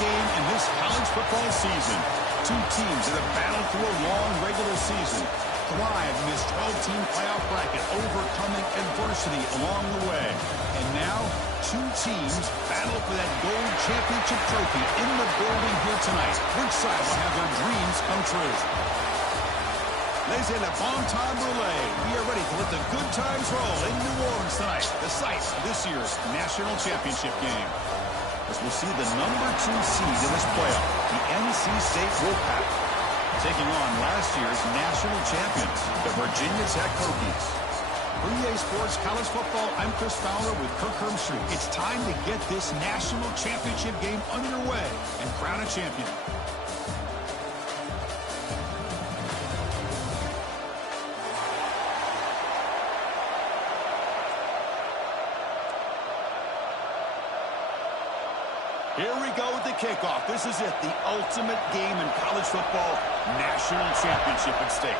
game in this college football season. Two teams that have battled through a long regular season, thrived in this 12-team playoff bracket, overcoming adversity along the way. And now, two teams battle for that gold championship trophy in the building here tonight. Which side will have their dreams come true? Ladies and gentlemen, bon temps brulee. We are ready to let the good times roll in New Orleans tonight, the site of this year's national championship game. As we'll see the number 2 seed in this playoff, the NC State Wolfpack, taking on last year's national champions, the Virginia Tech Hokies. For EA Sports College Football, I'm Chris Fowler with Kirk Hermstreet. It's time to get this national championship game underway and crown a champion. Here we go with the kickoff. This is it, the ultimate game in college football, national championship at stake.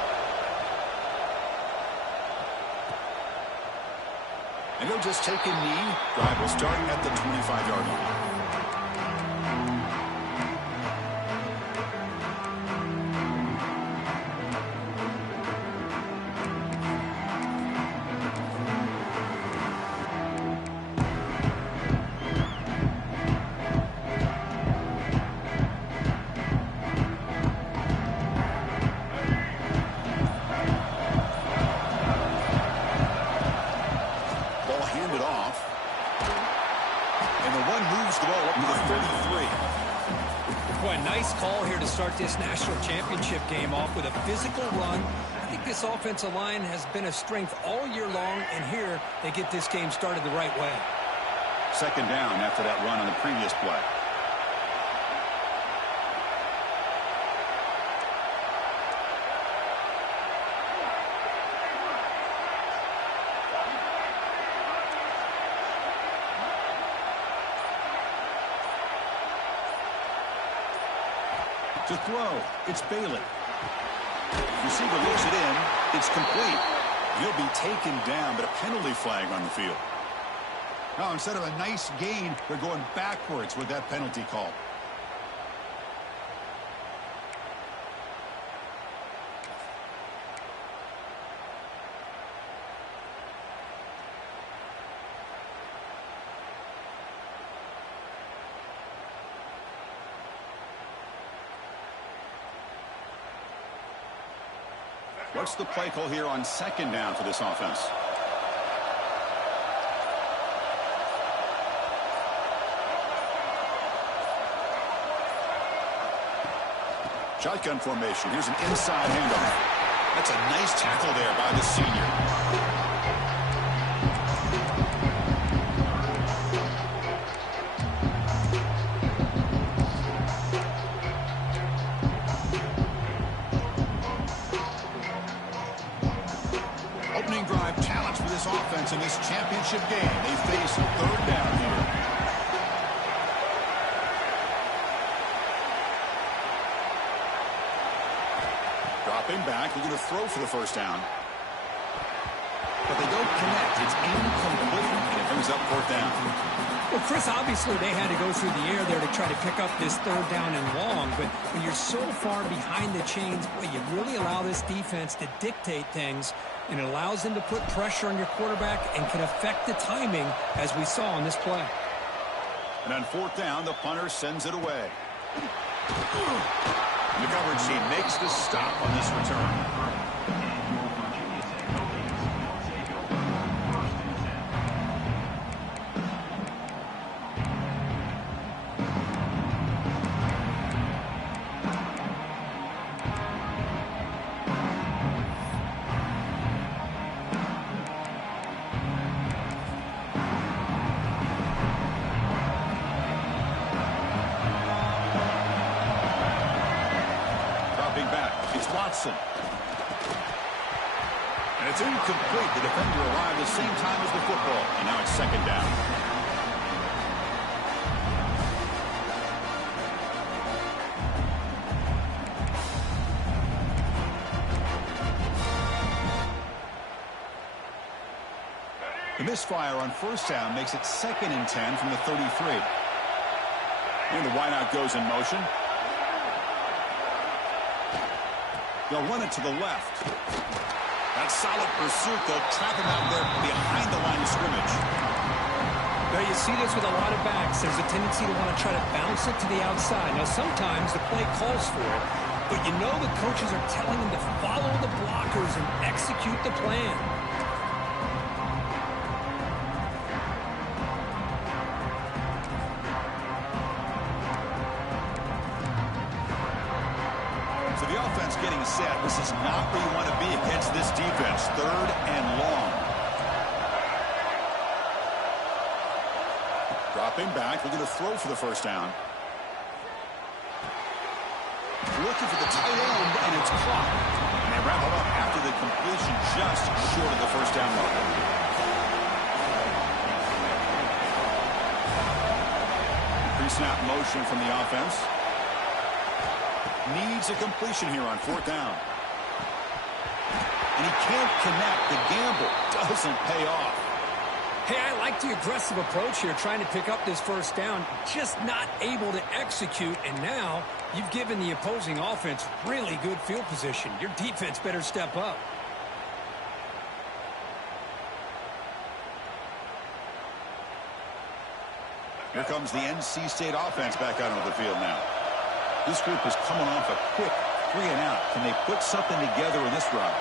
And he'll just take a knee. Drive will start at the 25-yard line. Start this national championship game off with a physical run. I think this offensive line has been a strength all year long, and here they get this game started the right way. Second down after that run on the previous play. To throw, it's Bailey. Receiver looks it in. It's complete. He'll be taken down, but a penalty flag on the field. Now, instead of a nice gain, they're going backwards with that penalty call. What's the play call here on second down for this offense? Shotgun formation. Here's an inside handoff. That's a nice tackle there by the senior. Offense in this championship game. They face third down here. Dropping back, looking to throw for the first down. But they don't connect. It's incomplete, and it brings up fourth down. Well, Chris, obviously they had to go through the air there to try to pick up this third down and long, but when you're so far behind the chains, boy, you really allow this defense to dictate things, and it allows them to put pressure on your quarterback and can affect the timing, as we saw on this play. And on fourth down, the punter sends it away. The coverage team makes the stop on this return. And it's incomplete. The defender arrived at the same time as the football. And now it's second down. The misfire on first down makes it 2nd and 10 from the 33. And the wideout goes in motion. They'll run it to the left. That solid pursuit. They'll trap him out there behind the line of scrimmage. Now, you see this with a lot of backs. There's a tendency to want to try to bounce it to the outside. Now, sometimes the play calls for it, but you know the coaches are telling them to follow the blockers and execute the plan. So the offense getting set. This is not where you want to be against this defense. 3rd and long. Dropping back, looking to throw for the first down. Looking for the tight end, and it's caught. And they wrap it up after the completion just short of the first down mark. Pre-snap motion from the offense. Needs a completion here on 4th down. And he can't connect. The gamble doesn't pay off. Hey, I like the aggressive approach here, trying to pick up this first down, just not able to execute, and now you've given the opposing offense really good field position. Your defense better step up. Here comes the NC State offense back out onto the field now. This group is coming off a quick 3-and-out. Can they put something together in this drive?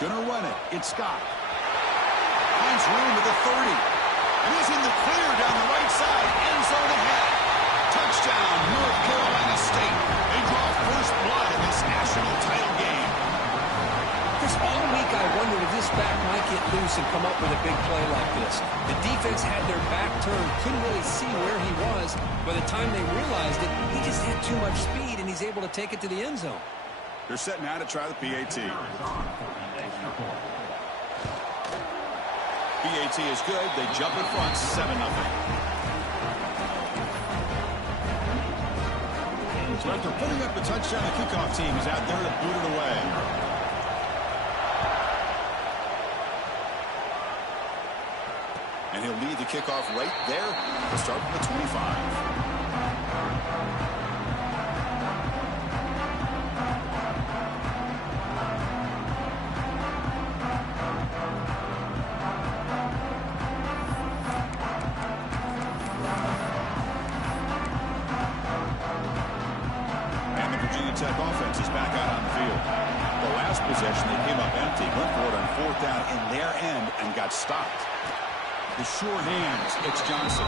Gonna run it. It's Scott. Finds room at the 30. And he's in the clear down the right side. End zone ahead. Touchdown, North Carolina State. They draw first blood in this national title game. Chris, all week I wondered if this back might get loose and come up with a big play like this. The defense had their back turned, couldn't really see where he was. By the time they realized it, he just had too much speed, and he's able to take it to the end zone. They're set now to try the PAT. PAT is good. They jump in front, 7-0. So after putting up the touchdown, the kickoff team is out there to boot it away. And he'll lead the kickoff right there. We'll start from the 25. Tech offense is back out on the field. The last possession, they came up empty, went for it on 4th down in their end and got stopped. The sure hands, it's Johnson.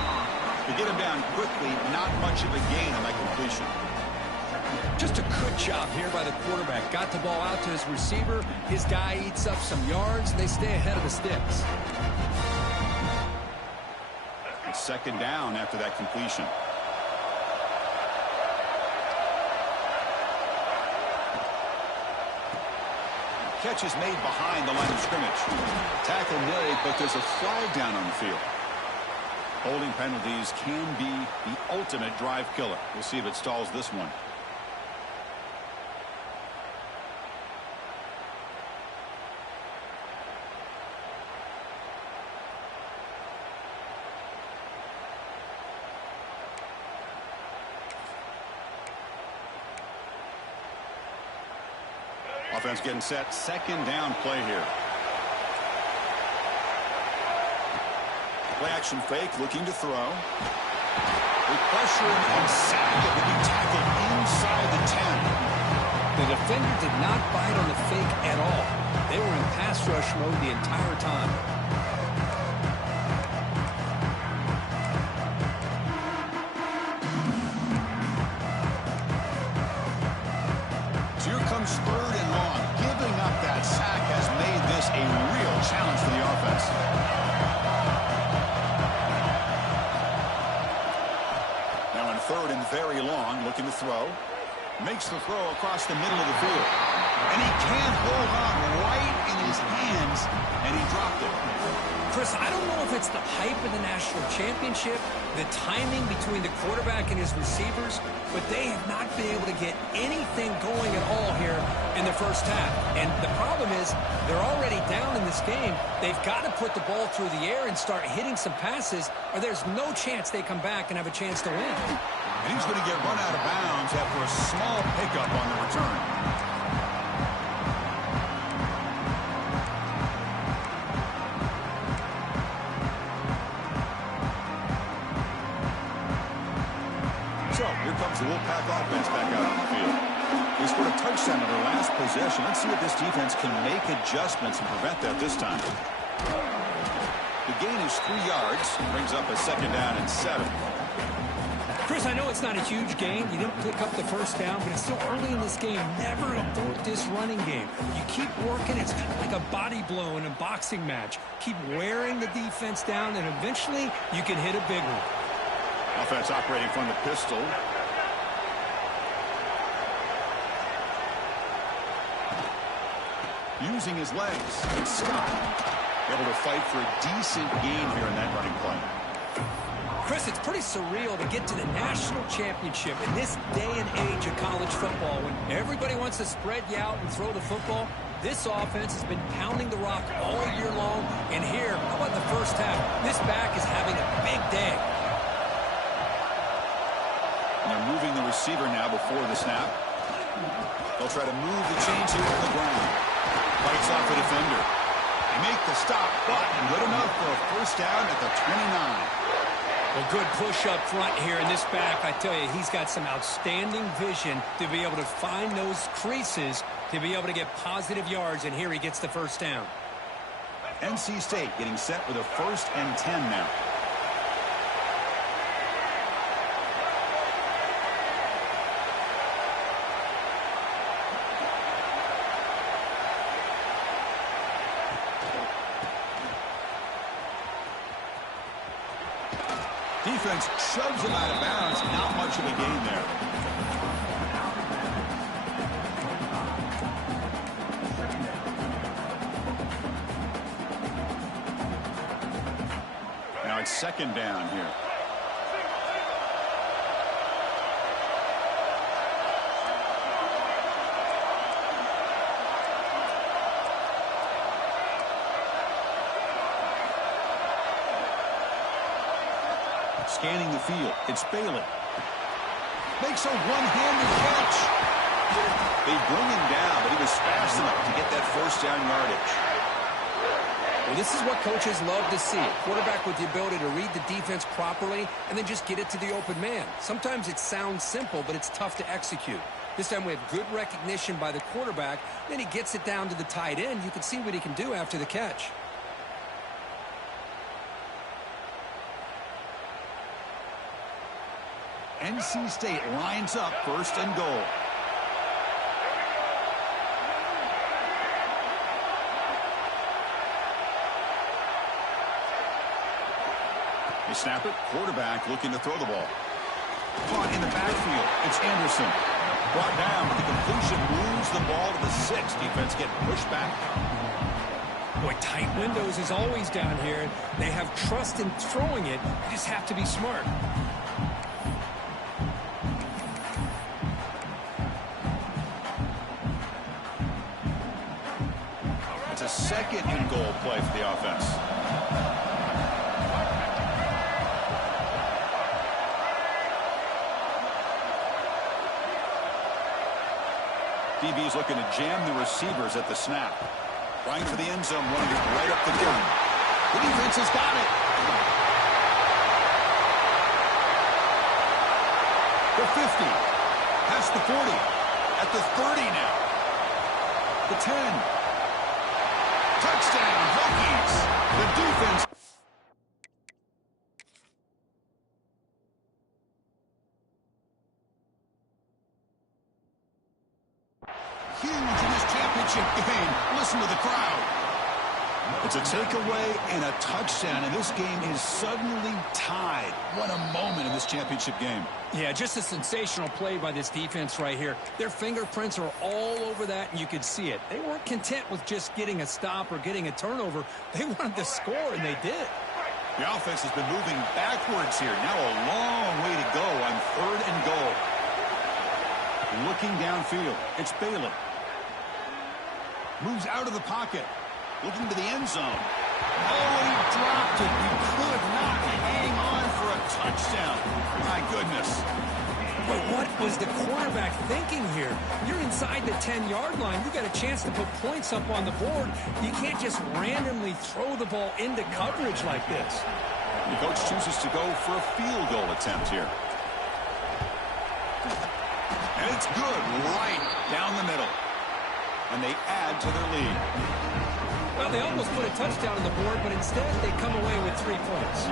To get him down quickly, not much of a gain on that completion. Just a good job here by the quarterback. Got the ball out to his receiver. His guy eats up some yards. They stay ahead of the sticks. It's 2nd down after that completion. Catch is made behind the line of scrimmage. Tackle made, but there's a flag down on the field. Holding penalties can be the ultimate drive killer. We'll see if it stalls this one. Offense getting set. 2nd down play here. Play action fake, looking to throw. They pressure him and sack it. Will be tackled inside the 10. The defender did not bite on the fake at all. They were in pass rush mode the entire time. So here comes 3rd and long. Giving up that sack has made this a real challenge for the offense. Now in 3rd and very long, looking to throw. Makes the throw across the middle of the field. And he can't hold on right in his hands, and he dropped it. Chris, I don't know if it's the hype of the national championship, the timing between the quarterback and his receivers, but they have not been able to get anything going at all here in the first half. And the problem is they're already down in this game. They've got to put the ball through the air and start hitting some passes, or there's no chance they come back and have a chance to win. And he's going to get run out of bounds after a small pickup on the return. So, here comes the Wolfpack offense back out on the field. They scored a touchdown on their last possession. Let's see if this defense can make adjustments and prevent that this time. The gain is 3 yards. Brings up a 2nd down and 7. Chris, I know it's not a huge gain. You didn't pick up the first down, but it's still early in this game. Never abort this running game. You keep working. It's kind of like a body blow in a boxing match. Keep wearing the defense down, and eventually you can hit a big one. Offense operating from the pistol. Using his legs. And Scott able to fight for a decent gain here in that running play. Chris, it's pretty surreal to get to the national championship in this day and age of college football when everybody wants to spread you out and throw the football. This offense has been pounding the rock all year long. And here, how about the first half? This back is having a big day. And they're moving the receiver now before the snap. They'll try to move the chains here on the ground. Bites off the defender. They make the stop, but good enough for a first down at the 29. Well, good push up front here in this back. I tell you, he's got some outstanding vision to be able to find those creases, to be able to get positive yards, and here he gets the first down. NC State getting set with a 1st and 10 now. Defense shoves him out of bounds. Not much of a gain there. Now it's 2nd down here. Scanning the field. It's Bailey. Makes a one-handed catch. They bring him down, but he was fast enough to get that first down yardage. Well, this is what coaches love to see. A quarterback with the ability to read the defense properly and then just get it to the open man. Sometimes it sounds simple, but it's tough to execute. This time we have good recognition by the quarterback. Then he gets it down to the tight end. You can see what he can do after the catch. NC State lines up 1st and goal. They snap it. Quarterback looking to throw the ball. Caught in the backfield. It's Anderson. Brought down, but the completion moves the ball to the 6. Defense getting pushed back. Boy, tight windows is always down here. They have trust in throwing it. You just have to be smart. It's a 2nd and goal play for the offense. DB's looking to jam the receivers at the snap. Trying for the end zone, running it right up the gun. The defense has got it. The 50. Past the 40. At the 30 now. The 10. Touchdown, Hokies. The defense. Huge in this championship game. Listen to the crowd. It's a takeaway and a touchdown, and this game is suddenly tied. What a moment in this championship game. Yeah, just a sensational play by this defense right here. Their fingerprints are all over that, and you could see it. They weren't content with just getting a stop or getting a turnover. They wanted to score, and they did. The offense has been moving backwards here. Now a long way to go on 3rd and goal. Looking downfield, it's Bailey. Moves out of the pocket. Looking to the end zone. Oh, he dropped it. You could not hang on for a touchdown. My goodness. But what was the quarterback thinking here? You're inside the 10-yard line. You got a chance to put points up on the board. You can't just randomly throw the ball into coverage like this. The coach chooses to go for a field goal attempt here. And it's good right down the middle. And they add to their lead. Well, they almost put a touchdown on the board, but instead they come away with 3 points.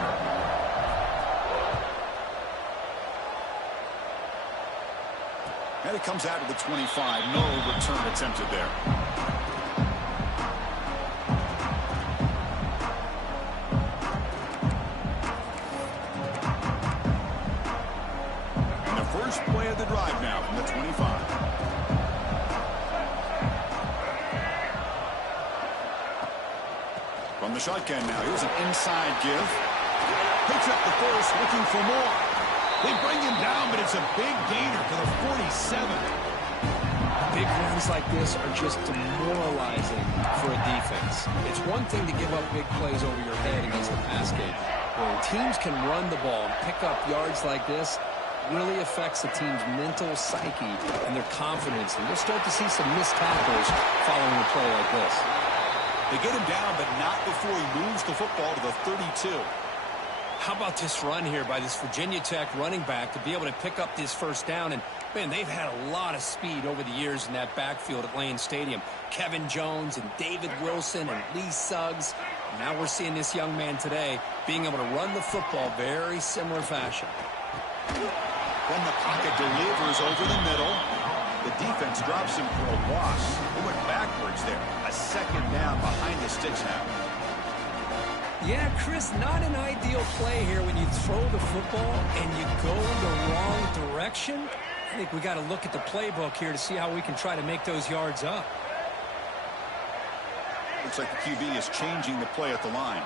And it comes out of the 25. No return attempted there. And the first play of the drive now from the 25. From the shotgun now. Here's an inside give. Picks up the first, looking for more. They bring him down, but it's a big gainer to the 47. Big runs like this are just demoralizing for a defense. It's one thing to give up big plays over your head against the pass game. When teams can run the ball and pick up yards like this, really affects the team's mental psyche and their confidence. And you'll start to see some missed tackles following a play like this. They get him down, but not before he moves the football to the 32. How about this run here by this Virginia Tech running back to be able to pick up this first down? And, man, they've had a lot of speed over the years in that backfield at Lane Stadium. Kevin Jones and David Wilson and Lee Suggs. And now we're seeing this young man today being able to run the football very similar fashion. Then the pocket delivers over the middle. The defense drops him for a loss. He went backwards there. A second down behind the sticks now. Yeah, Chris, not an ideal play here when you throw the football and you go the wrong direction. I think we got to look at the playbook here to see how we can try to make those yards up. Looks like the QB is changing the play at the line.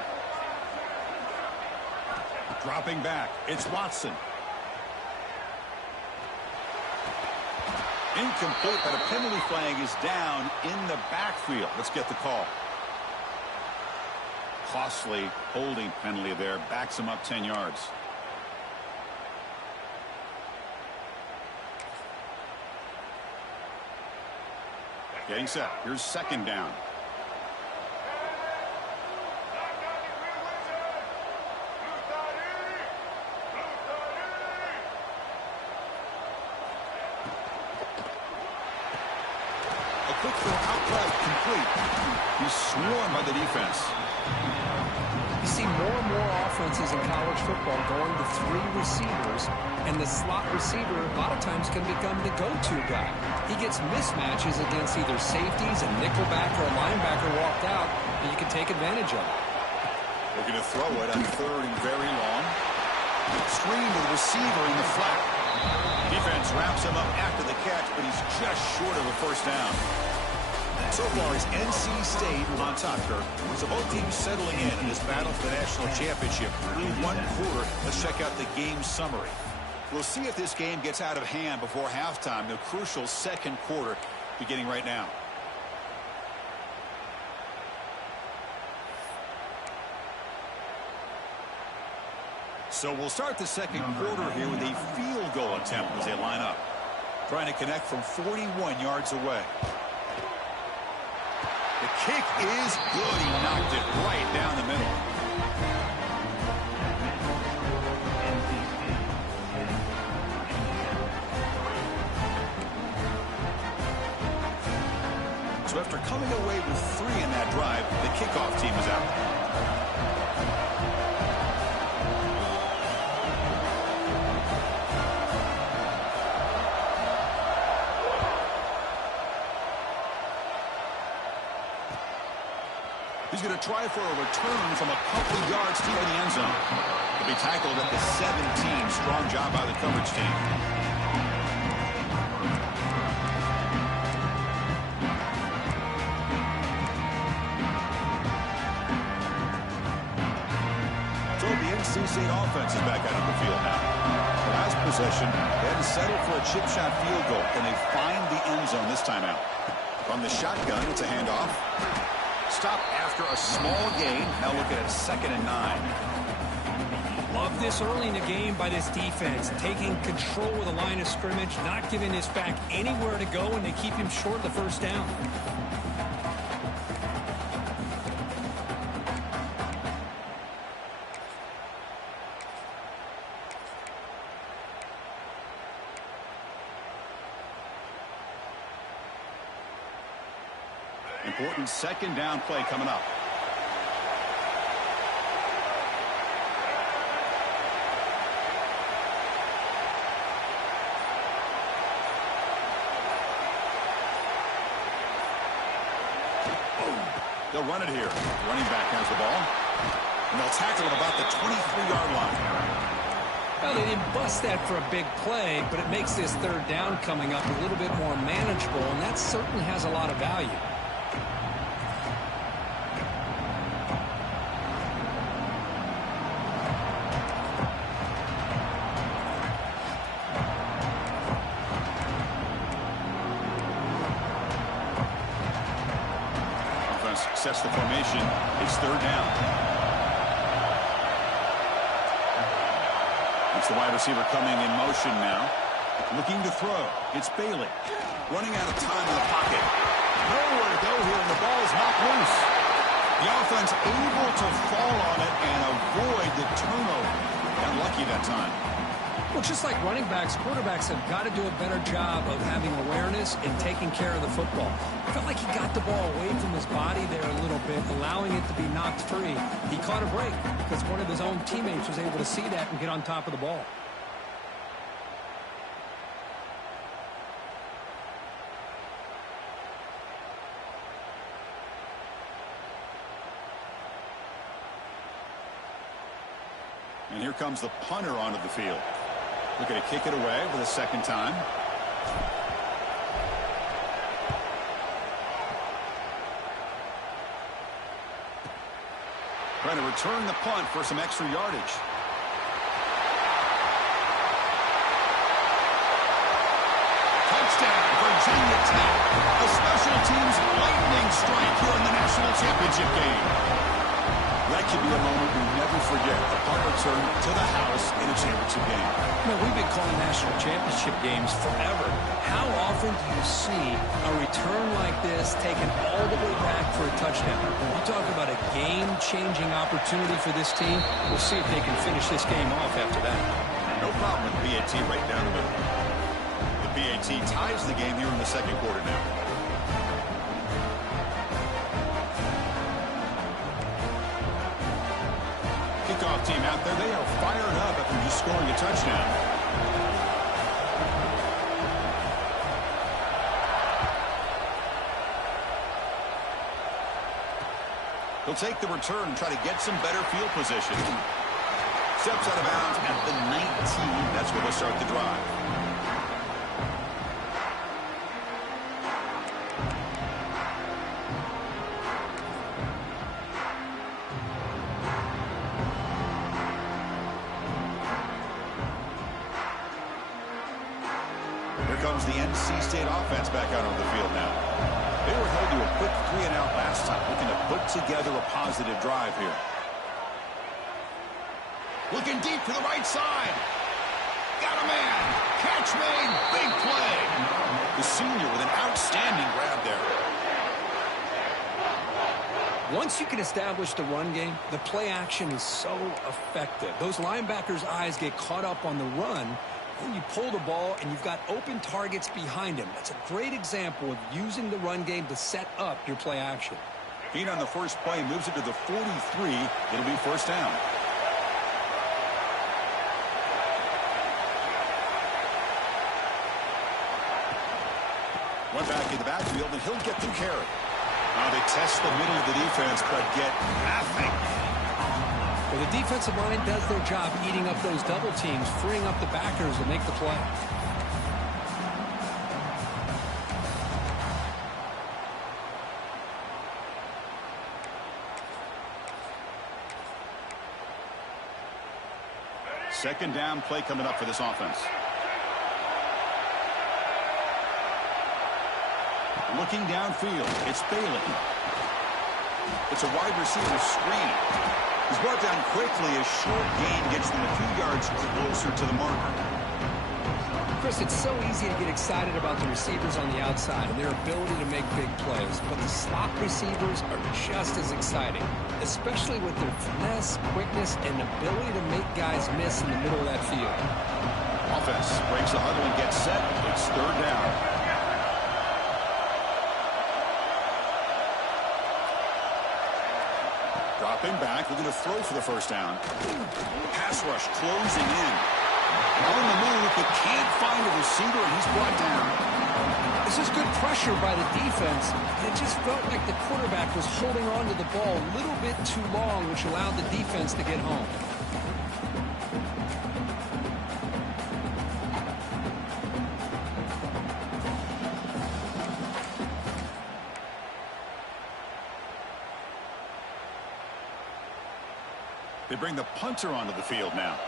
Dropping back. It's Watson. Incomplete, but a penalty flag is down in the backfield. Let's get the call. Costly holding penalty there. Backs him up 10 yards. Getting set. Here's second down. A quick throw out left, complete. He's swarmed by the defense. You see more and more offenses in college football going to 3 receivers, and the slot receiver a lot of times can become the go-to guy. He gets mismatches against either safeties, a nickelback, or a linebacker walked out, and you can take advantage of it. Looking to throw it on 3rd and very long. Screen to the receiver in the flat. Defense wraps him up after the catch, but he's just short of a first down. So far, it's NC State on top, Kirk. So both teams settling in this battle for the national championship. Through 1 quarter, let's check out the game summary. We'll see if this game gets out of hand before halftime. The crucial second quarter beginning right now. So we'll start the second quarter here with a field goal attempt as they line up. Trying to connect from 41 yards away. The kick is good. He knocked it right down the middle. So after coming away with 3 in that drive, the kickoff team is out. He's going to try for a return from a couple yards deep in the end zone. He'll be tackled at the 17. Strong job by the coverage team. So the NC State offense is back out on the field now. The last possession, they had to settle for a chip shot field goal. Can they find the end zone this time out? From the shotgun, it's a handoff. Stop after a small gain. Now looking at 2nd and 9. Love this early in the game by this defense. Taking control of the line of scrimmage, not giving this back anywhere to go, and they keep him short of the first down. Important 2nd down play coming up. They'll run it here. The running back has the ball. And they'll tackle him about the 23-yard line. Well, they didn't bust that for a big play, but it makes this 3rd down coming up a little bit more manageable, and that certainly has a lot of value. Sets the formation. It's 3rd down. It's the wide receiver coming in motion now. Looking to throw. It's Bailey. Running out of time in the pocket. Nowhere to go here, and the ball is knocked loose. The offense able to fall on it and avoid the turnover. Got lucky that time. Well, just like running backs, quarterbacks have got to do a better job of having awareness and taking care of the football. I felt like he got the ball away from his body there a little bit, allowing it to be knocked free. He caught a break because one of his own teammates was able to see that and get on top of the ball. And here comes the punter onto the field. Looking to kick it away for the 2nd time. Trying to return the punt for some extra yardage. Touchdown, Virginia Tech. A special teams lightning strike here in the national championship game. That could be a moment we never forget. A punt return to the house in a championship game. No, we've been calling national championship games forever. How often do you see a return like this taken all the way back for a touchdown? When we talk about a game-changing opportunity for this team, we'll see if they can finish this game off after that. No problem with the BAT right down the middle. The BAT ties the game here in the 2nd quarter now. Kickoff team out there. They are fired up after just scoring a touchdown. He'll take the return and try to get some better field position. Steps out of bounds at the 19. That's where they'll start the drive. Comes the NC State offense back out on the field now. They were held to a quick 3-and-out last time, looking to put together a positive drive here. Looking deep to the right side. Got a man. Catch made. Big play. The senior with an outstanding grab there. Once you can establish the run game, the play action is so effective. Those linebackers' eyes get caught up on the run. When you pull the ball and you've got open targets behind him. That's a great example of using the run game to set up your play action. Being on the first play moves it to the 43. It'll be 1st down. One back in the backfield, and he'll get the carry. They test the middle of the defense, but get nothing. Well, the defensive line does their job eating up those double teams, freeing up the backers to make the play. Second down play coming up for this offense. Looking downfield, it's Bailey. It's a wide receiver screen. He's brought down quickly. A short gain gets them a few yards closer to the marker. Chris, it's so easy to get excited about the receivers on the outside and their ability to make big plays, but the slot receivers are just as exciting, especially with their finesse, quickness, and ability to make guys miss in the middle of that field. Offense breaks the huddle and gets set. It's third down. Dropping back, looking to throw for the first down. Pass rush closing in. On the move, but can't find a receiver, and he's brought down. This is good pressure by the defense, and it just felt like the quarterback was holding on to the ball a little bit too long, which allowed the defense to get home. They bring the punter onto the field now.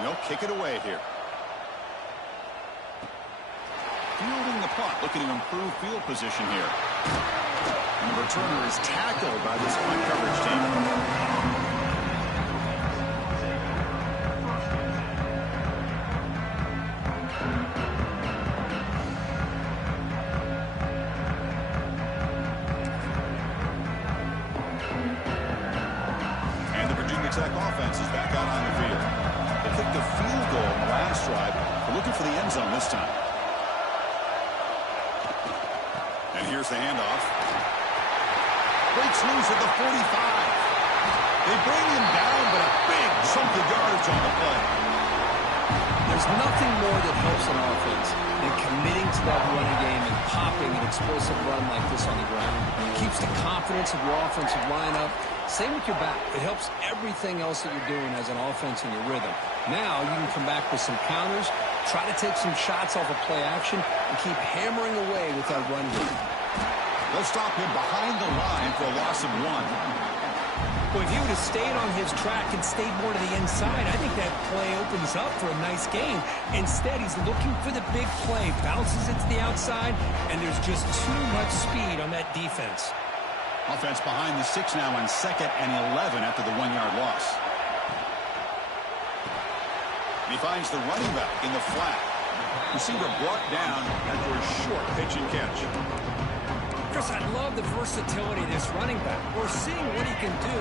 They'll kick it away here. Fielding the punt, looking to improve field position here. And the returner is tackled by this punt coverage team. Offense is back out on the field. They kicked a field goal in the last drive. They're looking for the end zone this time. And here's the handoff. Breaks loose at the 45. They bring him down, but a big chunk of yardage on the play. There's nothing more that helps an offense than committing to that running game and popping an explosive run like this on the ground. It keeps the confidence of your offensive lineup. Same with your back. It helps everything else that you're doing as an offense in your rhythm. Now you can come back with some counters, try to take some shots off of play action, and keep hammering away with that run game. They'll stop him behind the line for a loss of 1. Well, if he would have stayed on his track and stayed more to the inside, I think that play opens up for a nice gain. Instead, he's looking for the big play, bounces it to the outside, and there's just too much speed on that defense. Offense behind the 6 now on 2nd and 11 after the 1-yard loss. He finds the running back in the flat. Receiver brought down after a short pitch and catch. Chris, I love the versatility of this running back. We're seeing what he can do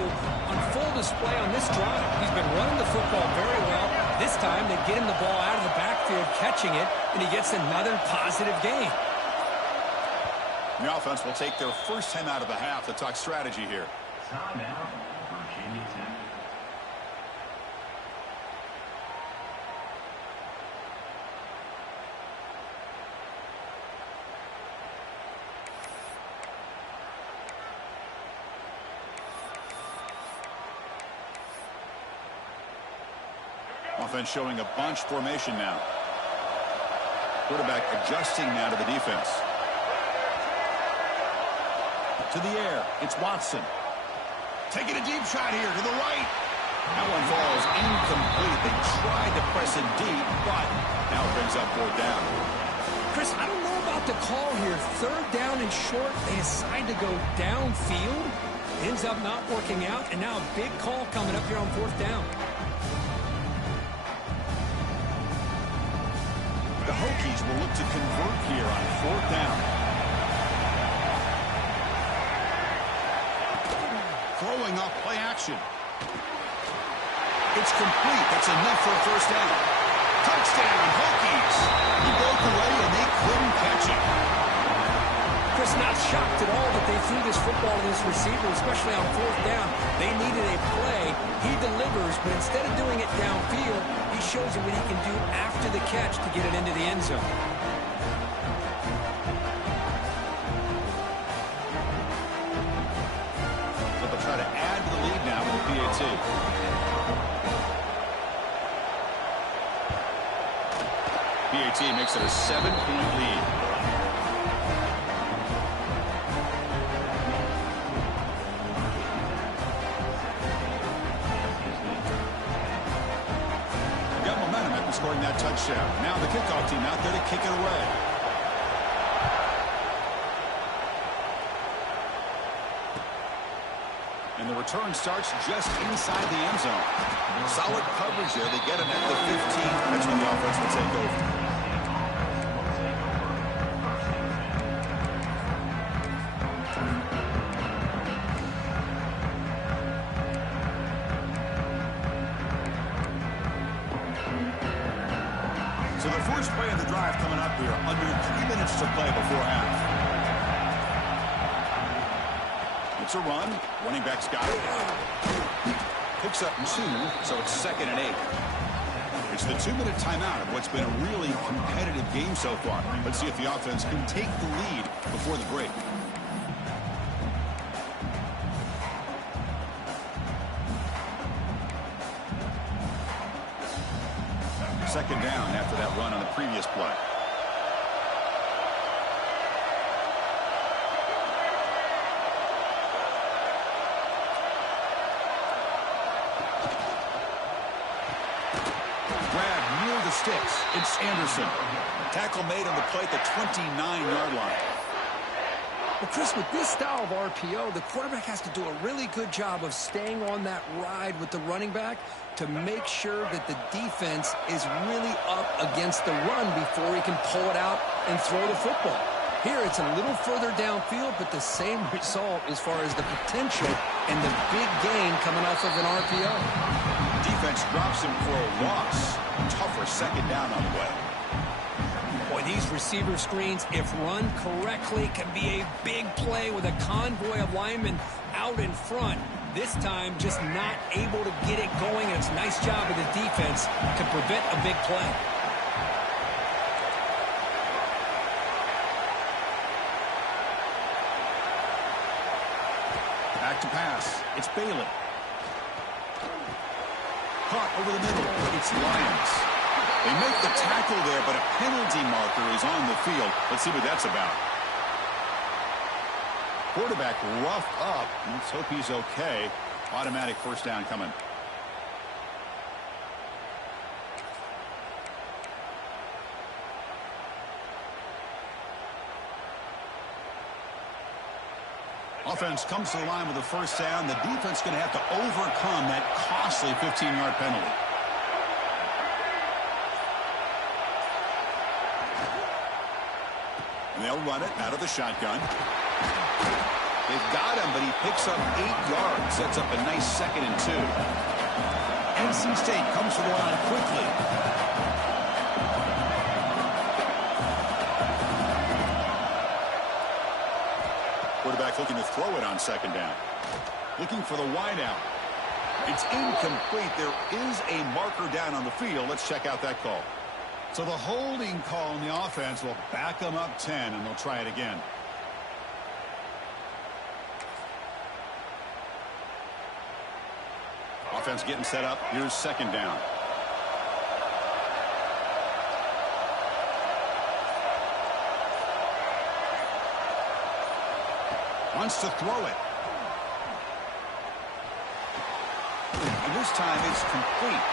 on full display on this drive. He's been running the football very well. This time, they get him the ball out of the backfield, catching it, and he gets another positive gain. The offense will take their first time out of the half to talk strategy here. Timeout, Virginia Tech. Offense showing a bunch formation now. Quarterback adjusting now to the defense. To the air, it's Watson. Taking a deep shot here to the right. That one falls incomplete. They tried to press it deep, but now it brings up 4th down. Chris, I don't know about the call here. 3rd down and short. They decide to go downfield. Ends up not working out, and now a big call coming up here on 4th down. The Hokies will look to convert here on 4th down. Throwing off play action. It's complete. That's enough for a 1st down. Touchdown, Hokies. He broke away and they couldn't catch him. Chris, not shocked at all that they threw this football to this receiver, especially on fourth down. They needed a play. He delivers, but instead of doing it downfield, he shows them what he can do after the catch to get it into the end zone. But they'll try to add to the lead now with the PAT. PAT makes it a 7-point lead. Got momentum after scoring that touchdown. Now the kickoff team out there to kick it away. And the return starts just inside the end zone. Solid coverage there. They get him at the 15. That's when the offense will take over. So the first play of the drive coming up here. Under 3 minutes to play before half. It's a run. Running back's got it. Picks up 2, so it's 2nd and 8. It's the 2-minute timeout of what's been a really competitive game so far. Let's see if the offense can take the lead before the break. Second down after that run on the previous play. Sticks. It's Anderson. Tackle made on the play at the 29-yard line. Well, Chris, with this style of RPO, the quarterback has to do a really good job of staying on that ride with the running back to make sure that the defense is really up against the run before he can pull it out and throw the football. Here, it's a little further downfield, but the same result as far as the potential and the big gain coming off of an RPO. Defense drops him for a loss. Tougher second down on the way. Boy, these receiver screens, if run correctly, can be a big play with a convoy of linemen out in front. This time, just not able to get it going, and it's a nice job of the defense to prevent a big play. Back to pass. It's Bailey. Caught over the middle. It's Lyons. They make the tackle there, but a penalty marker is on the field. Let's see what that's about. Quarterback roughed up. Let's hope he's okay. Automatic first down coming. Offense comes to the line with a first down. The defense going to have to overcome that costly 15-yard penalty. And they'll run it out of the shotgun. They've got him, but he picks up 8 yards. Sets up a nice 2nd and 2. NC State comes to the line quickly. Quarterback looking to throw it on second down. Looking for the wide out. It's incomplete. There is a marker down on the field. Let's check out that call. So the holding call on the offense will back them up 10, and they'll try it again. Offense getting set up. Here's second down. Wants to throw it. And this time it's complete.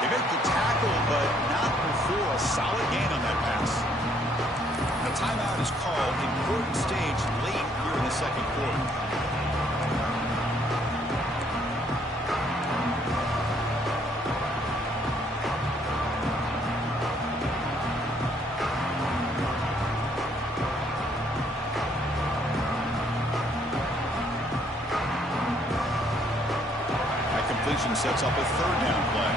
They make the tackle, but not before a solid gain on that pass. The timeout is called. Important stage late here in the second quarter. Sets up a third down play.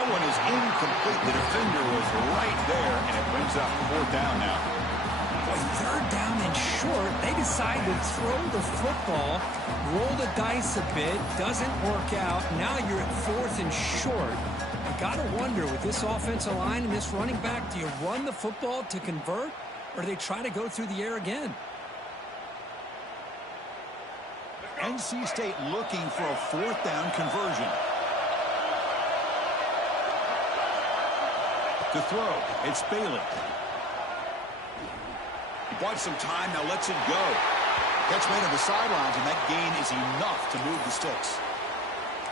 That one is incomplete. The defender was right there, and it brings up 4th down now. Boy, 3rd down and short. They decide to throw the football, roll the dice a bit, doesn't work out. Now you're at 4th and short. You got to wonder, with this offensive line and this running back, do you run the football to convert, or do they try to go through the air again? NC State looking for a 4th down conversion. To throw, it's Bailey. He wants some time, now lets it go. Catch made on the sidelines, and that gain is enough to move the sticks.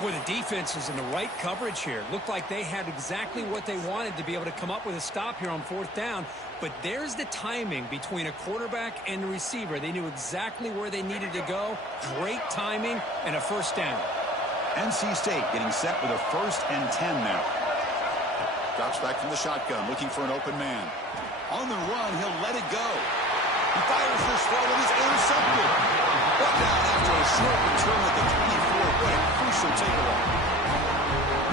Boy, the defense is in the right coverage here. Looked like they had exactly what they wanted to be able to come up with a stop here on 4th down. But there's the timing between a quarterback and the receiver. They knew exactly where they needed to go. Great timing and a 1st down. NC State getting set with a 1st and 10 now. Drops back from the shotgun, looking for an open man. On the run, he'll let it go. He fires this throw and is intercepted. But down after a short return at the 24. What a crucial takeaway.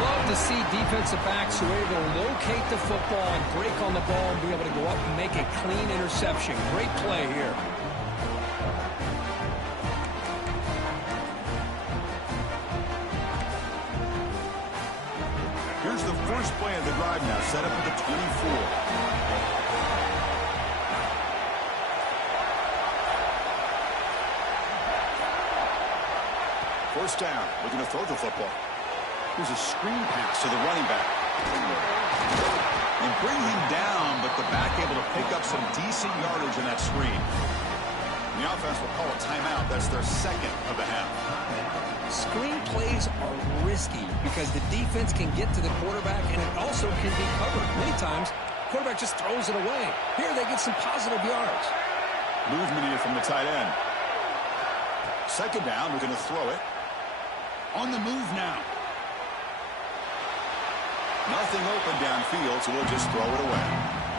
Love to see defensive backs who are able to locate the football and break on the ball and be able to go up and make a clean interception. Great play here. Here's the first play of the drive now, set up at the 24. First down, looking to throw the football. Here's a screen pass to the running back. And bring him down, but the back able to pick up some decent yardage in that screen. And the offense will call a timeout. That's their 2nd of the half. Screen plays are risky because the defense can get to the quarterback, and it also can be covered. Many times, the quarterback just throws it away. Here they get some positive yards. Movement here from the tight end. 2nd down, we're going to throw it. On the move now. Nothing open downfield, so we'll just throw it away.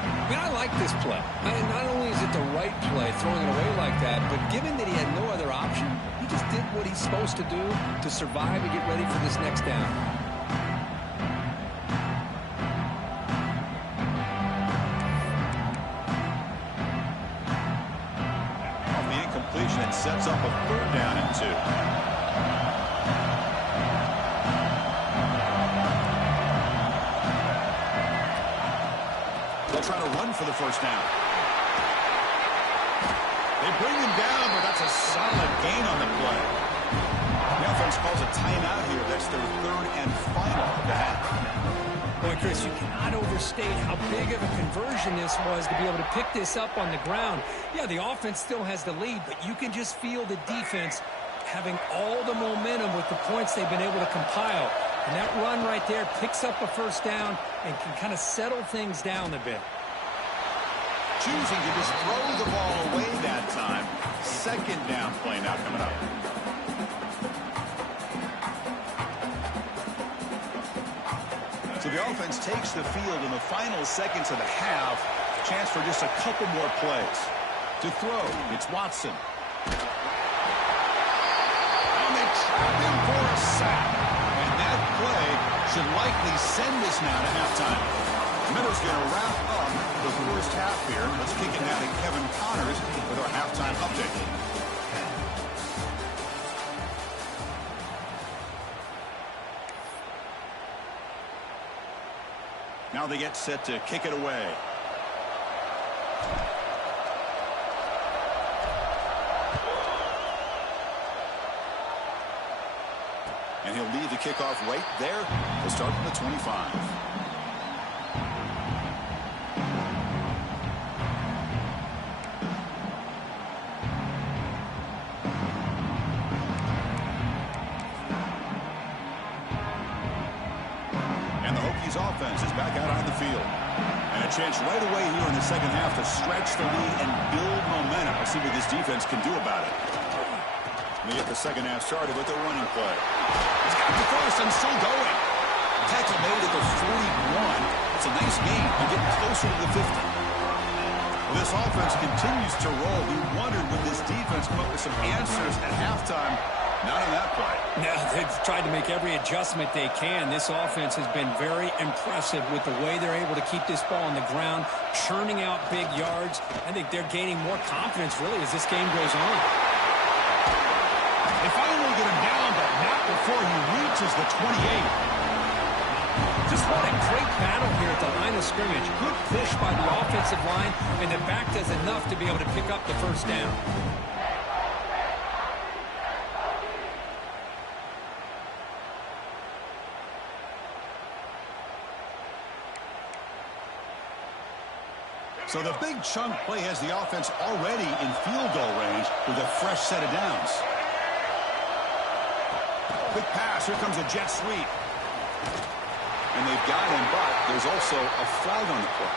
I mean, I like this play. Not only is it the right play, throwing it away like that, but given that he had no other option, he just did what he's supposed to do to survive and get ready for this next down. Off the incompletion, it sets up a 3rd down and 2. Trying to run for the 1st down. They bring him down, but that's a solid gain on the play. The offense calls a timeout here. That's their 3rd and final of the half. Boy, Chris, you cannot overstate how big of a conversion this was to be able to pick this up on the ground. Yeah, the offense still has the lead, but you can just feel the defense having all the momentum with the points they've been able to compile. And that run right there picks up a 1st down and can kind of settle things down a bit. Choosing to just throw the ball away that time. 2nd down play now coming up. So the offense takes the field in the final seconds of the half. Chance for just a couple more plays. To throw, it's Watson. And they trap him for a sack. And that play should likely send us now to halftime. Miller's going to wrap up the first half here. Let's kick it now to Kevin Connors with our halftime update. Now they get set to kick it away. And he'll lead the kickoff right there. We'll start from the 25. Offense is back out on the field. And a chance right away here in the 2nd half to stretch the lead and build momentum. Let's see what this defense can do about it. We get the 2nd half started with the running play. He's got the 1st and still going. Tackle made at the 41. It's a nice gain and getting closer to the 50. Well, this offense continues to roll. We wondered would this defense come up with some answers at halftime. Not on that play. No, they've tried to make every adjustment they can. This offense has been very impressive with the way they're able to keep this ball on the ground, churning out big yards. I think they're gaining more confidence, really, as this game goes on. They finally get him down, but not before he reaches the 28. Just what a great battle here at the line of scrimmage. Good push by the offensive line, and the back does enough to be able to pick up the first down. So the big chunk play has the offense already in field goal range with a fresh set of downs. Quick pass. Here comes a jet sweep. And they've got him, but there's also a flag on the play.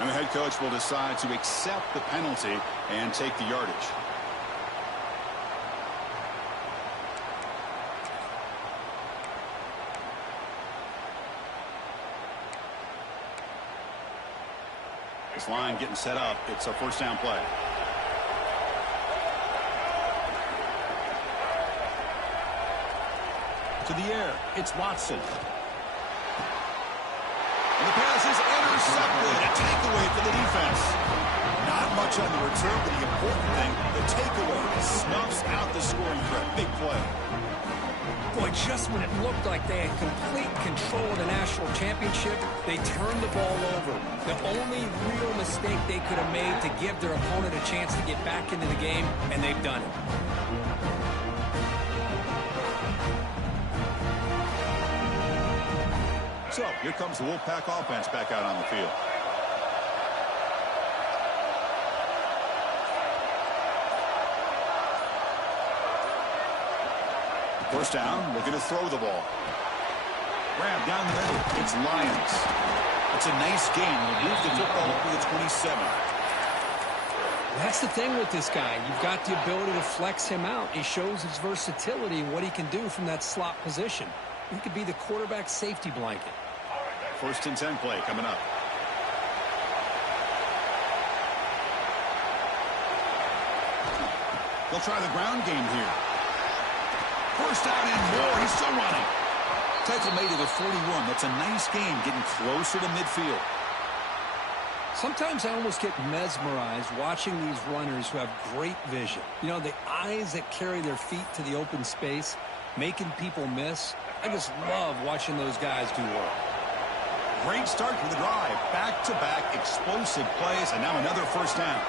And the head coach will decide to accept the penalty and take the yardage. This line getting set up. It's a first down play. To the air. It's Watson. And the pass is intercepted. A takeaway for the defense. Not much on the return, but the important thing, the takeaway snuffs out the scoring threat. Big play. Boy, just when it looked like they had complete control of the national championship, they turned the ball over. The only real mistake they could have made to give their opponent a chance to get back into the game, and they've done it. So, here comes the Wolfpack offense back out on the field. First down, looking to throw the ball. Grab down the middle. It's Lions. It's a nice game. They'll move the football up to the 27. That's the thing with this guy. You've got the ability to flex him out. He shows his versatility and what he can do from that slot position. He could be the quarterback safety blanket. First and 10 play coming up. They'll try the ground game here. First down and more. He's still running. Tackle made at the 41. That's a nice game, getting closer to midfield. Sometimes I almost get mesmerized watching these runners who have great vision. You know, the eyes that carry their feet to the open space, making people miss. I just love watching those guys do work. Great start for the drive. Back-to-back explosive plays, and now another first down.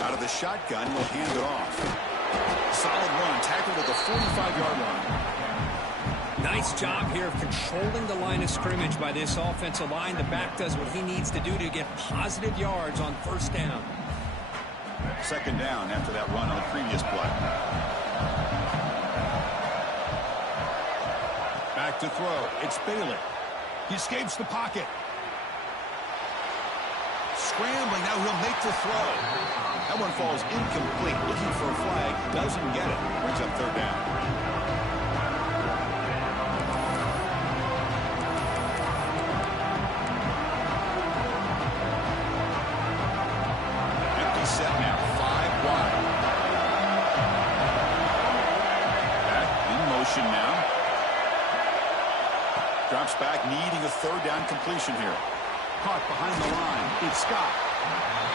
Out of the shotgun, he'll hand it off. Solid run, tackled at the 45-yard line. Nice job here of controlling the line of scrimmage by this offensive line. The back does what he needs to do to get positive yards on first down. Second down after that run on the previous play. Back to throw. It's Bailey. He escapes the pocket. Scrambling, now he'll make the throw. That one falls incomplete. Looking for a flag, doesn't get it. Brings up third down. Empty set now, 5 wide. Back in motion now. Drops back, needing a third down completion here. Caught behind the line. It's Scott.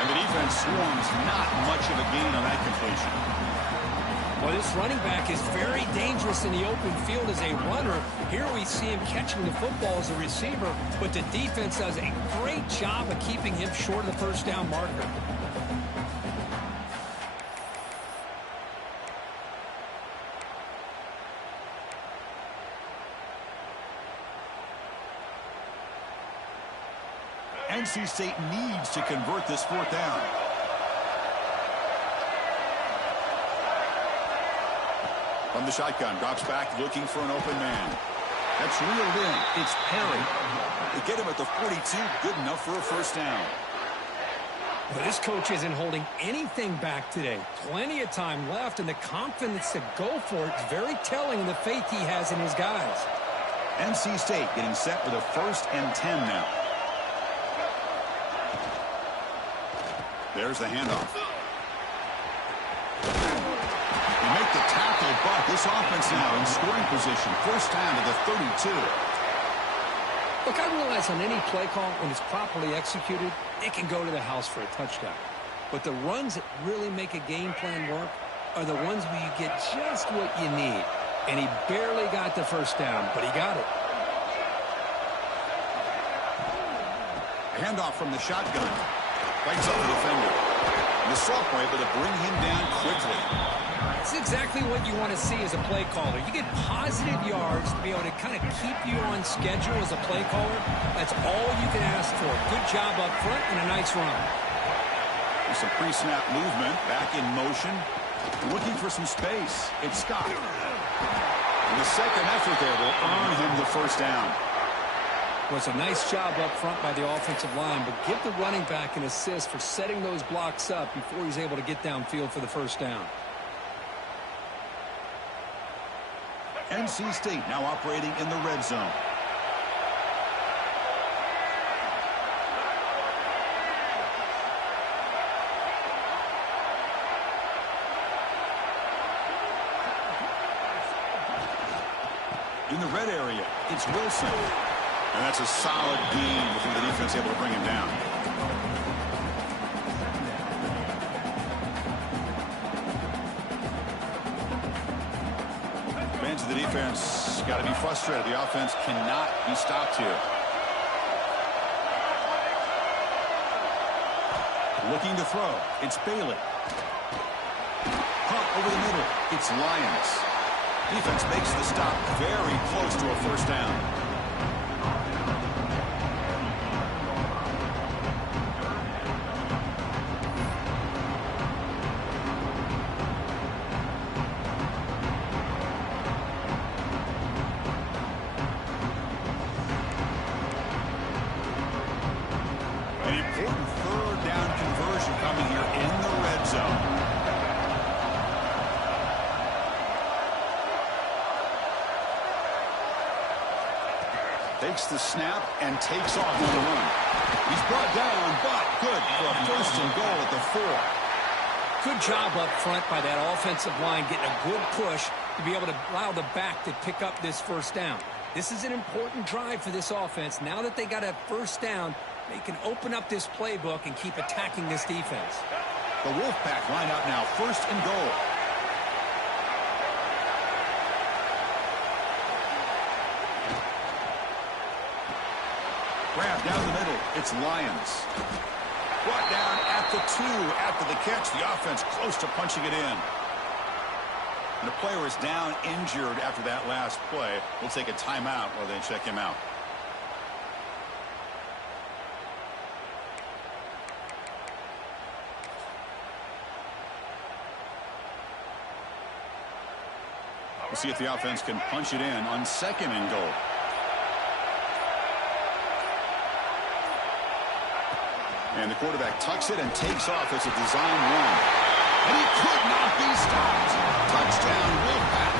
And the defense swarms, not much of a gain on that completion. Well, this running back is very dangerous in the open field as a runner. Here we see him catching the football as a receiver, but the defense does a great job of keeping him short of the first down marker. NC State needs to convert this fourth down. From the shotgun, drops back, looking for an open man. That's reeled in. It's Perry. They get him at the 42, good enough for a first down. Well, this coach isn't holding anything back today. Plenty of time left, and the confidence to go for it is very telling in the faith he has in his guys. NC State getting set with a first and 10 now. There's the handoff. They make This offense now in scoring position. First down to the 32. Look, I realize on any play call, when it's properly executed, it can go to the house for a touchdown. But the runs that really make a game plan work are the ones where you get just what you need. And he barely got the first down, but he got it. A handoff from the shotgun. Fights up the defender. And the sophomore able to bring him down quickly. That's exactly what you want to see as a play caller. You get positive yards to be able to kind of keep you on schedule as a play caller. That's all you can ask for. Good job up front and a nice run. There's some pre-snap movement. Back in motion. Looking for some space. It's Scott. And the second effort there will earn him the first down. Well, it's a nice job up front by the offensive line, but give the running back an assist for setting those blocks up before he's able to get downfield for the first down. NC State now operating in the red zone. In the red area, it's Wilson. And that's a solid gain before the defense able to bring him down. Fans of the defense got to be frustrated. The offense cannot be stopped here. Looking to throw. It's Bailey. Pump over the middle. It's Lyons. Defense makes the stop very close to a first down. An important third down conversion coming here in the red zone. Takes the snap and takes off on the run. He's brought down, but good for a first and goal at the 4. Good job up front by that offensive line, getting a good push to be able to allow the back to pick up this first down. This is an important drive for this offense. Now that they got a first down, they can open up this playbook and keep attacking this defense. The Wolfpack line up now, first and goal. Grab down the middle. It's Lyons. Brought down at the 2 after the catch. The offense close to punching it in. And the player is down injured after that last play. We'll take a timeout while they check him out. We'll see if the offense can punch it in on second and goal. And the quarterback tucks it and takes off as a design run. And he could not be stopped. Touchdown, Wolfpack.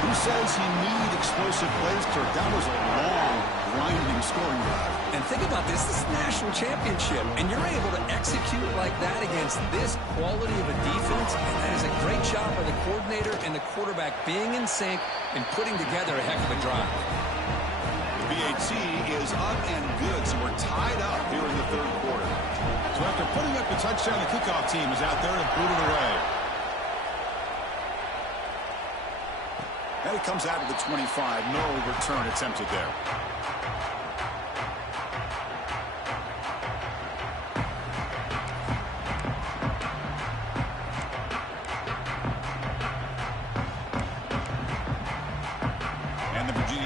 Who says he needs explosive plays, Kirk? That was a long, grinding scoring drive. And think about this. This is a national championship, and you're able to execute like that against this quality of a defense. And that is a great job by the coordinator and the quarterback being in sync and putting together a heck of a drive. BAT is up and good, so we're tied up here in the third quarter. So after putting up the touchdown, the kickoff team is out there to boot it away. And it comes out of the 25. No return attempted there.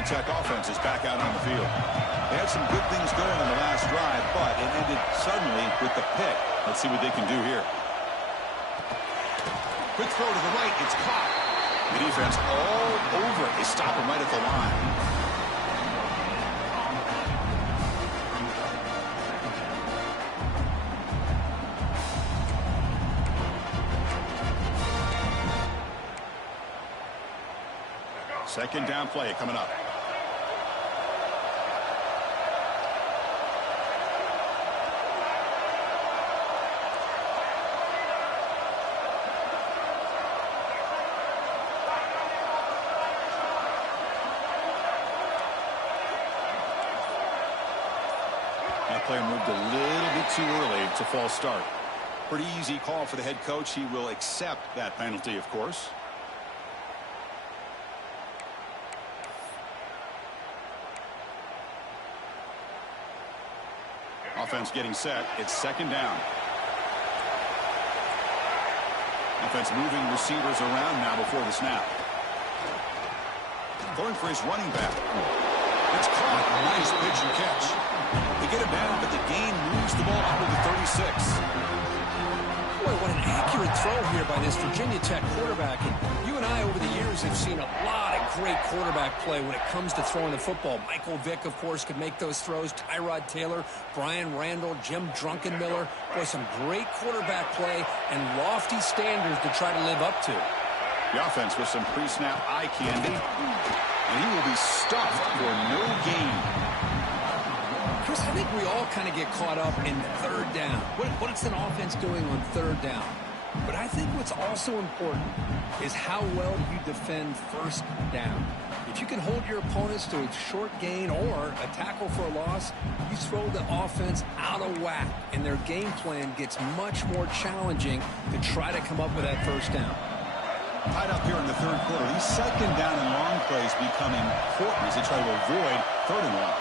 Tech offense is back out on the field. They had some good things going on the last drive, but it ended suddenly with the pick. Let's see what they can do here. Quick throw to the right. It's caught. The defense all over it. They stop him right at the line. Second down play coming up. play moved a little bit too early to false start. Pretty easy call for the head coach. He will accept that penalty, of course. Offense getting set. It's second down. Offense moving receivers around now before the snap. Going for his running back. It's caught. Nice pitch and catch. They get it down, but the gain moves the ball up to the 36. Boy, what an accurate throw here by this Virginia Tech quarterback. And you and I, over the years, have seen a lot of great quarterback play when it comes to throwing the football. Michael Vick, of course, could make those throws. Tyrod Taylor, Brian Randall, Jim Druckenmiller. Boy, some great quarterback play and lofty standards to try to live up to. The offense with some pre-snap eye candy. And he will be stuffed for no gain. Chris, I think we all kind of get caught up in third down. What's an offense doing on third down? But I think what's also important is how well you defend first down. If you can hold your opponents to a short gain or a tackle for a loss, you throw the offense out of whack, and their game plan gets much more challenging to try to come up with that first down. Tied up here in the third quarter. These second down and long plays become important as they try to avoid third and long.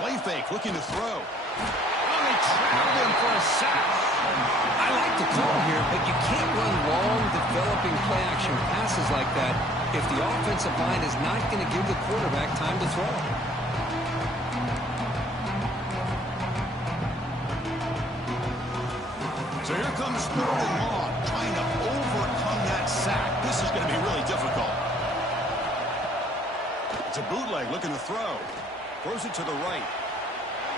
Play fake, looking to throw. Oh, they trapped him for a sack. I like the call here, but you can't run long, developing play-action passes like that if the offensive line is not going to give the quarterback time to throw. So here comes third and long, trying to overcome that sack. This is going to be really difficult. It's a bootleg, looking to throw. Throws it to the right.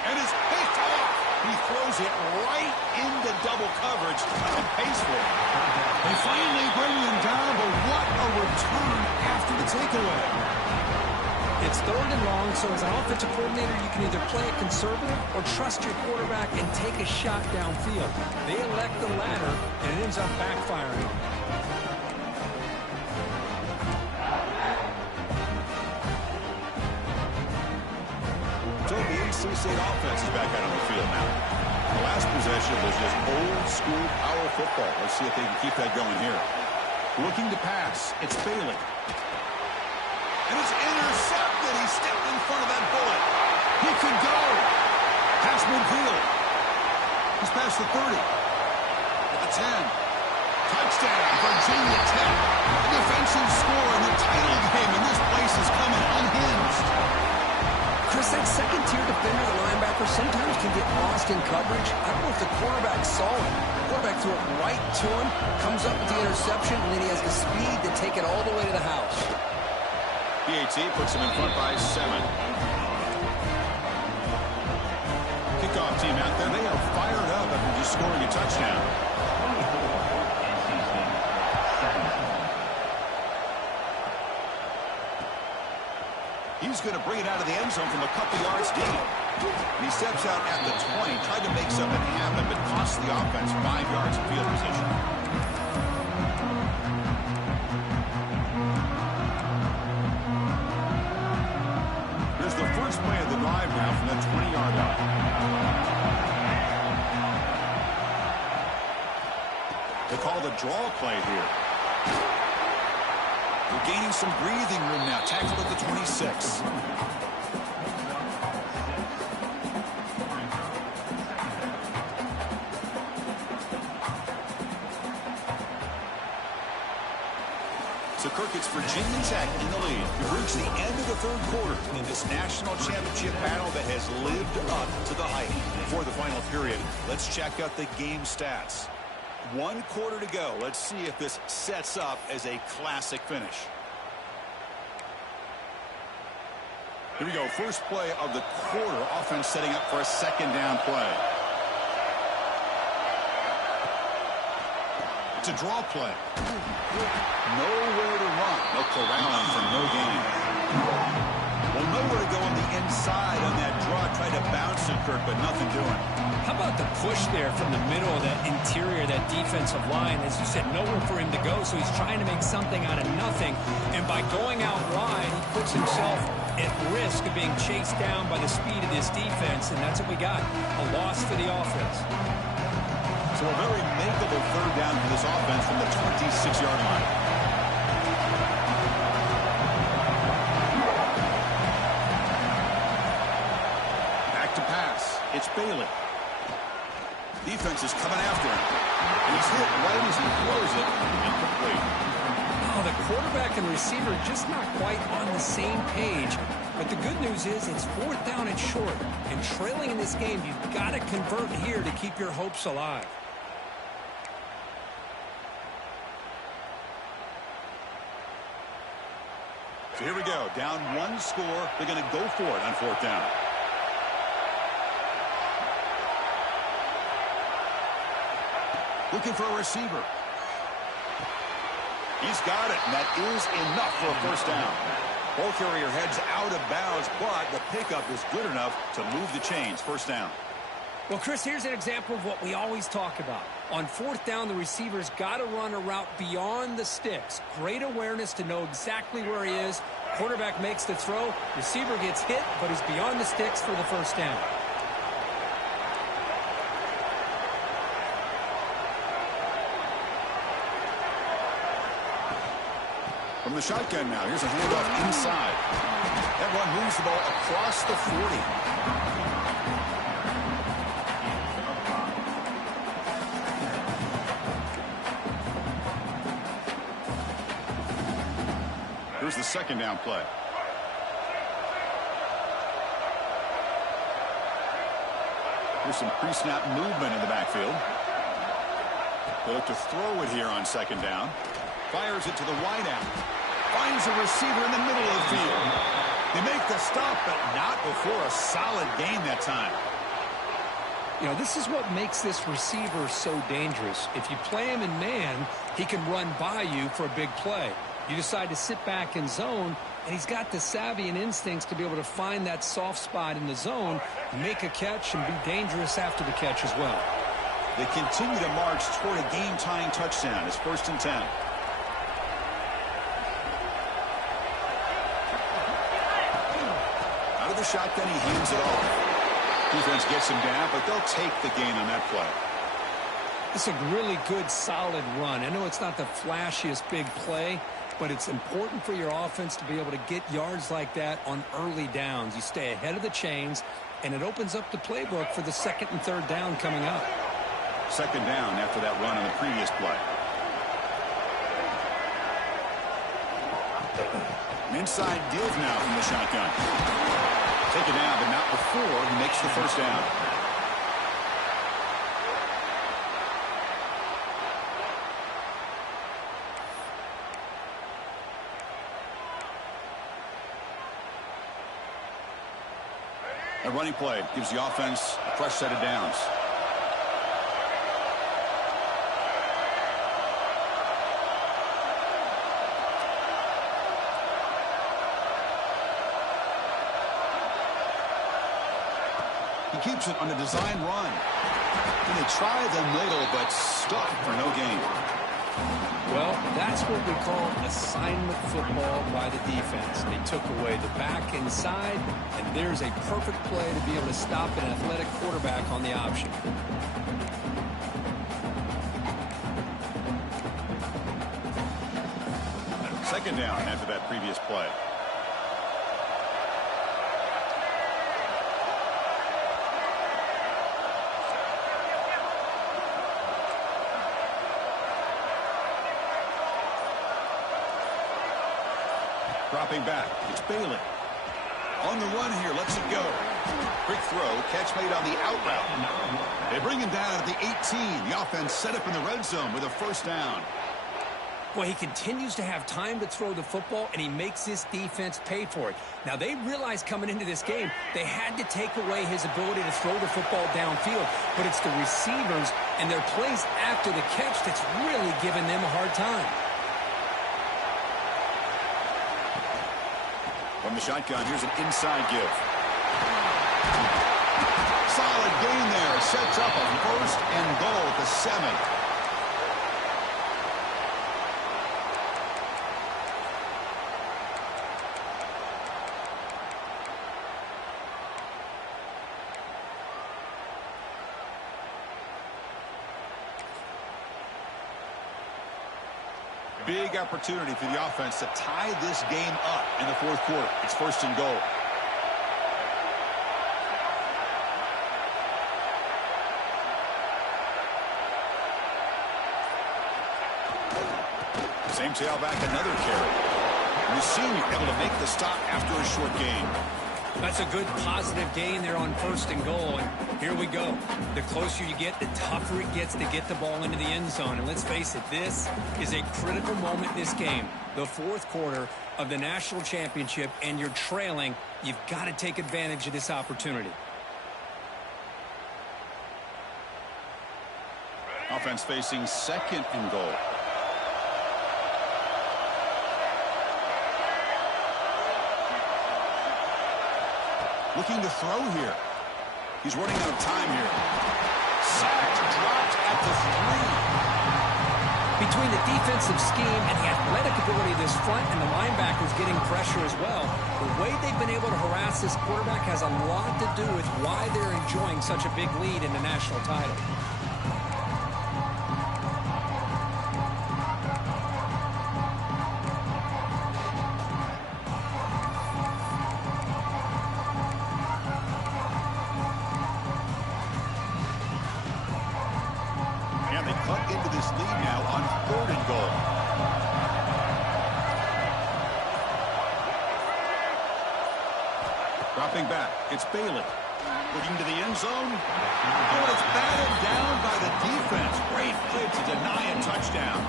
And it's picked off. He throws it right into double coverage and pays for it. They finally bring him down, but what a return after the takeaway. It's third and long, so as an offensive coordinator, you can either play it conservative or trust your quarterback and take a shot downfield. They elect the latter, and it ends up backfiring. So the NC State offense is back out on the field now. The last possession was just old school power football. Let's see if they can keep that going here. Looking to pass. It's Bailey. And it's intercepted. He stepped in front of that bullet. He could go. Pass midfield. He's past the 30. The 10. Touchdown, Virginia Tech. A defensive score in the title game, and this place is coming unhinged. Chris, that second-tier defender, the linebacker, sometimes can get lost in coverage. I don't know if the quarterback saw it. The quarterback threw it right to him, comes up with the interception, and then he has the speed to take it all the way to the house. PAT puts him in front by 7. Kickoff team out there. They are fired up after just scoring a touchdown. He's going to bring it out of the end zone from a couple yards deep. And he steps out at the 20, tried to make something happen, but cost the offense 5 yards of field position. Here's the first play of the drive now from the 20-yard line. They call the draw play here. They're gaining some breathing room now. Tackled at the 26. So Kirk, it's Virginia Tech in the lead. We've reached the end of the third quarter in this national championship battle that has lived up to the hype. Before the final period, let's check out the game stats. 1 quarter to go. Let's see if this sets up as a classic finish. Here we go. First play of the quarter. Offense setting up for a second down play. It's a draw play. Nowhere to run. They'll corral him for no gain. Well, nowhere to go on the inside on that draw. Tried to bounce it, Kirk, but nothing doing. How about the push there from the middle of that interior, that defensive line? As you said, nowhere for him to go, so he's trying to make something out of nothing. And by going out wide, he puts himself at risk of being chased down by the speed of this defense, and that's what we got, a loss for the offense. So a very makeable third down for this offense from the 26-yard line. Back to pass. It's Bailey. Defense is coming after him. And he's hit right as he throws it. Incomplete. Oh, the quarterback and receiver just not quite on the same page. But the good news is it's fourth down and short. And trailing in this game, you've got to convert here to keep your hopes alive. So here we go. Down one score. They're going to go for it on fourth down. Looking for a receiver. He's got it, and that is enough for a first down. Ball carrier heads out of bounds, but the pickup is good enough to move the chains. First down. Well, Chris, here's an example of what we always talk about. On fourth down, the receiver's got to run a route beyond the sticks. Great awareness to know exactly where he is. Quarterback makes the throw. Receiver gets hit, but is beyond the sticks for the first down. From the shotgun now, here's a handoff inside. That run moves the ball across the 40. Here's the second down play. Here's some pre-snap movement in the backfield. They look to throw it here on second down. Fires it to the wideout. Finds a receiver in the middle of the field. They make the stop, but not before a solid gain that time. You know, this is what makes this receiver so dangerous. If you play him in man, he can run by you for a big play. You decide to sit back in zone, and he's got the savvy and instincts to be able to find that soft spot in the zone, make a catch, and be dangerous after the catch as well. They continue to march toward a game-tying touchdown. It's 1st and 10. Out of the shotgun, he hands it off. Defense gets him down, but they'll take the gain on that play. It's a really good, solid run. I know it's not the flashiest big play, but it's important for your offense to be able to get yards like that on early downs. You stay ahead of the chains, and it opens up the playbook for the second and third down coming up. Second down after that run on the previous play. An inside give now from the shotgun. Taken down, but not before he makes the first down. A running play gives the offense a fresh set of downs. He keeps it on a design run. And they try the middle, but stuck for no gain. Well, that's what we call assignment football by the defense. They took away the back inside, and there's a perfect play to be able to stop an athletic quarterback on the option. Second down after that previous play. Dropping back, it's Bailey. On the run here, lets it go. Quick throw, catch made on the out route. They bring him down at the 18. The offense set up in the red zone with a first down. Well, he continues to have time to throw the football, and he makes this defense pay for it. Now, they realized coming into this game, they had to take away his ability to throw the football downfield. But it's the receivers and their plays after the catch that's really giving them a hard time. From the shotgun, here's an inside give. Solid gain there. Sets up a 1st and goal at the 7. Big opportunity for the offense to tie this game up in the 4th quarter. It's 1st and goal. Same tailback, another carry. The senior able to make the stop after a short gain. That's a good positive gain there on 1st and goal. And here we go. The closer you get, the tougher it gets to get the ball into the end zone. And let's face it, this is a critical moment in this game. The 4th quarter of the national championship, and you're trailing. You've got to take advantage of this opportunity. Offense facing 2nd and goal. Looking to throw here. He's running out of time here. Sacked, dropped at the 3. Between the defensive scheme and the athletic ability of this front and the linebackers getting pressure as well, the way they've been able to harass this quarterback has a lot to do with why they're enjoying such a big lead in the national title. Dropping back, it's Bailey. Looking to the end zone. Oh, it's batted down by the defense. Great play to deny a touchdown.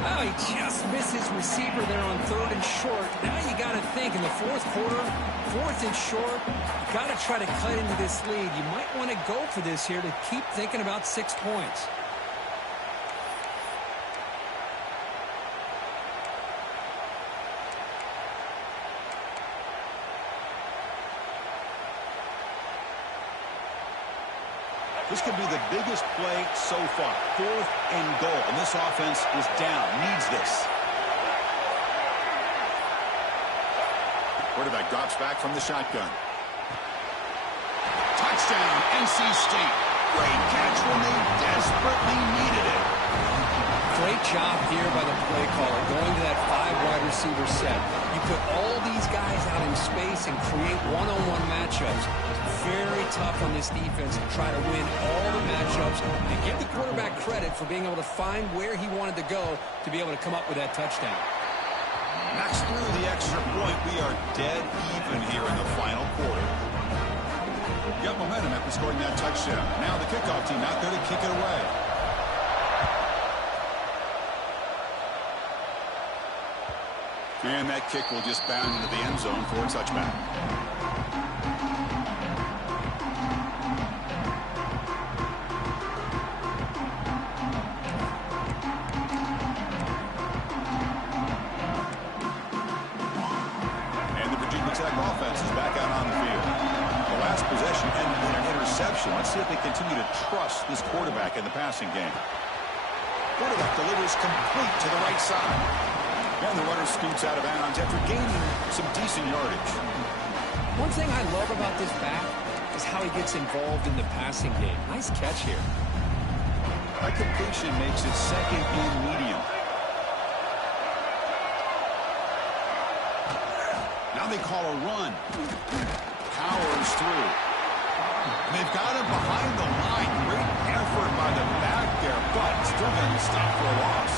Oh, he just missed his receiver there on 3rd and short. Now you got to think in the 4th quarter, 4th and short, you got to try to cut into this lead. You might want to go for this here to keep thinking about 6 points. This could be the biggest play so far. 4th and goal. And this offense is down. Needs this. Quarterback drops back from the shotgun. Touchdown, NC State. Great catch when they desperately needed it. Great job here by the play caller, going to that 5-wide receiver set. You put all these guys out in space and create one-on-one matchups. Very tough on this defense to try to win all the matchups and give the quarterback credit for being able to find where he wanted to go to be able to come up with that touchdown. Knocks through the extra point. We are dead even here in the final quarter. Got momentum after scoring that touchdown. Now the kickoff team out there to kick it away. And that kick will just bound into the end zone for a touchback. Let's see if they continue to trust this quarterback in the passing game. Quarterback delivers complete to the right side. And the runner scoots out of bounds after gaining some decent yardage. One thing I love about this back is how he gets involved in the passing game. Nice catch here. That completion makes it 2nd and medium. Now they call a run. Powers through. They've got him behind the line. Great effort by the back there, but still going to stop for a loss.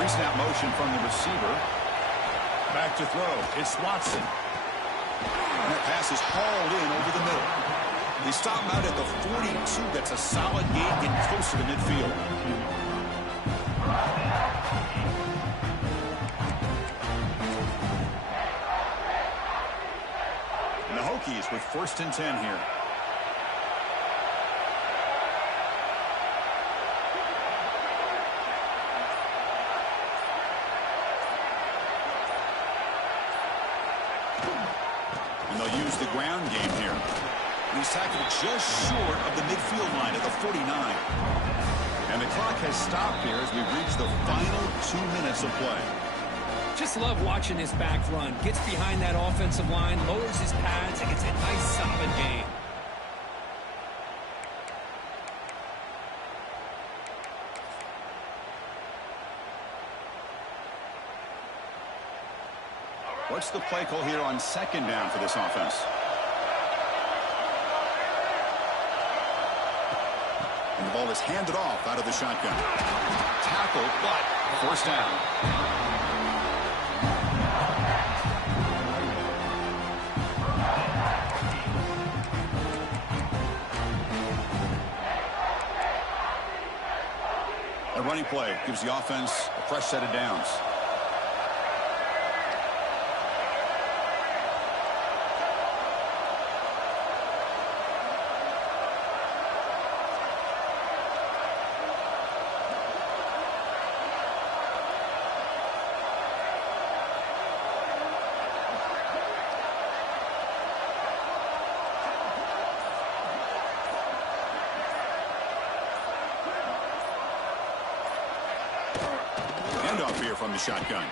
Pre-snap motion from the receiver. Back to throw. It's Watson. And that pass is hauled in over the middle. They stop him out at the 42. That's a solid gain, getting closer to midfield. With 1st and 10 here. the ground game here. He's tackled just short of the midfield line at the 49. And the clock has stopped here as we've reached the final 2 minutes of play. Just love watching this back run. Gets behind that offensive line, lowers his pads, and gets a nice solid gain. What's the play call here on second down for this offense? And the ball is handed off out of the shotgun. Tackle, but forced down. A running play gives the offense a fresh set of downs. Off here from the shotgun.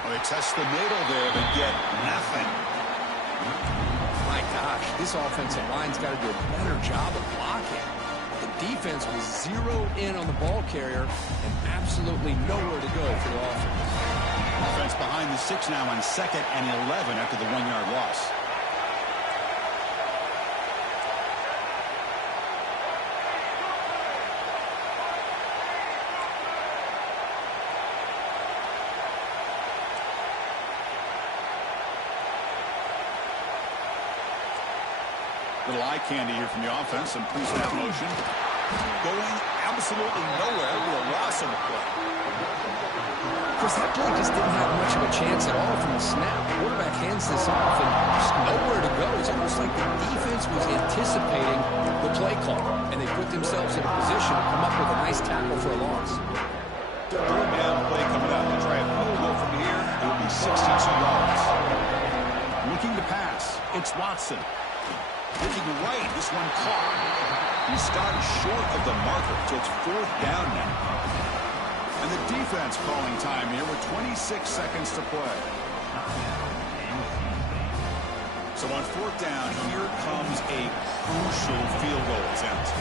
Well, they test the middle there, but get nothing. My gosh, this offensive line's got to do a better job of blocking. The defense was zeroed in on the ball carrier and absolutely nowhere to go for the offense. Offense behind the 6 now on 2nd and 11 after the 1-yard loss. Little eye candy here from the offense and pre-snap motion. Going absolutely nowhere with a loss on the play. Chris, that play just didn't have much of a chance at all from the snap. The quarterback hands this off and just nowhere to go. It's almost like the defense was anticipating the play call, and they put themselves in a position to come up with a nice tackle for a loss. Third down play coming up to try a field goal from here. It will be 62 yards. Looking to pass. It's Watson. Looking right, this one caught. He started short of the marker, so it's 4th down now. And the defense calling time here with 26 seconds to play. So on 4th down, here comes a crucial field goal attempt.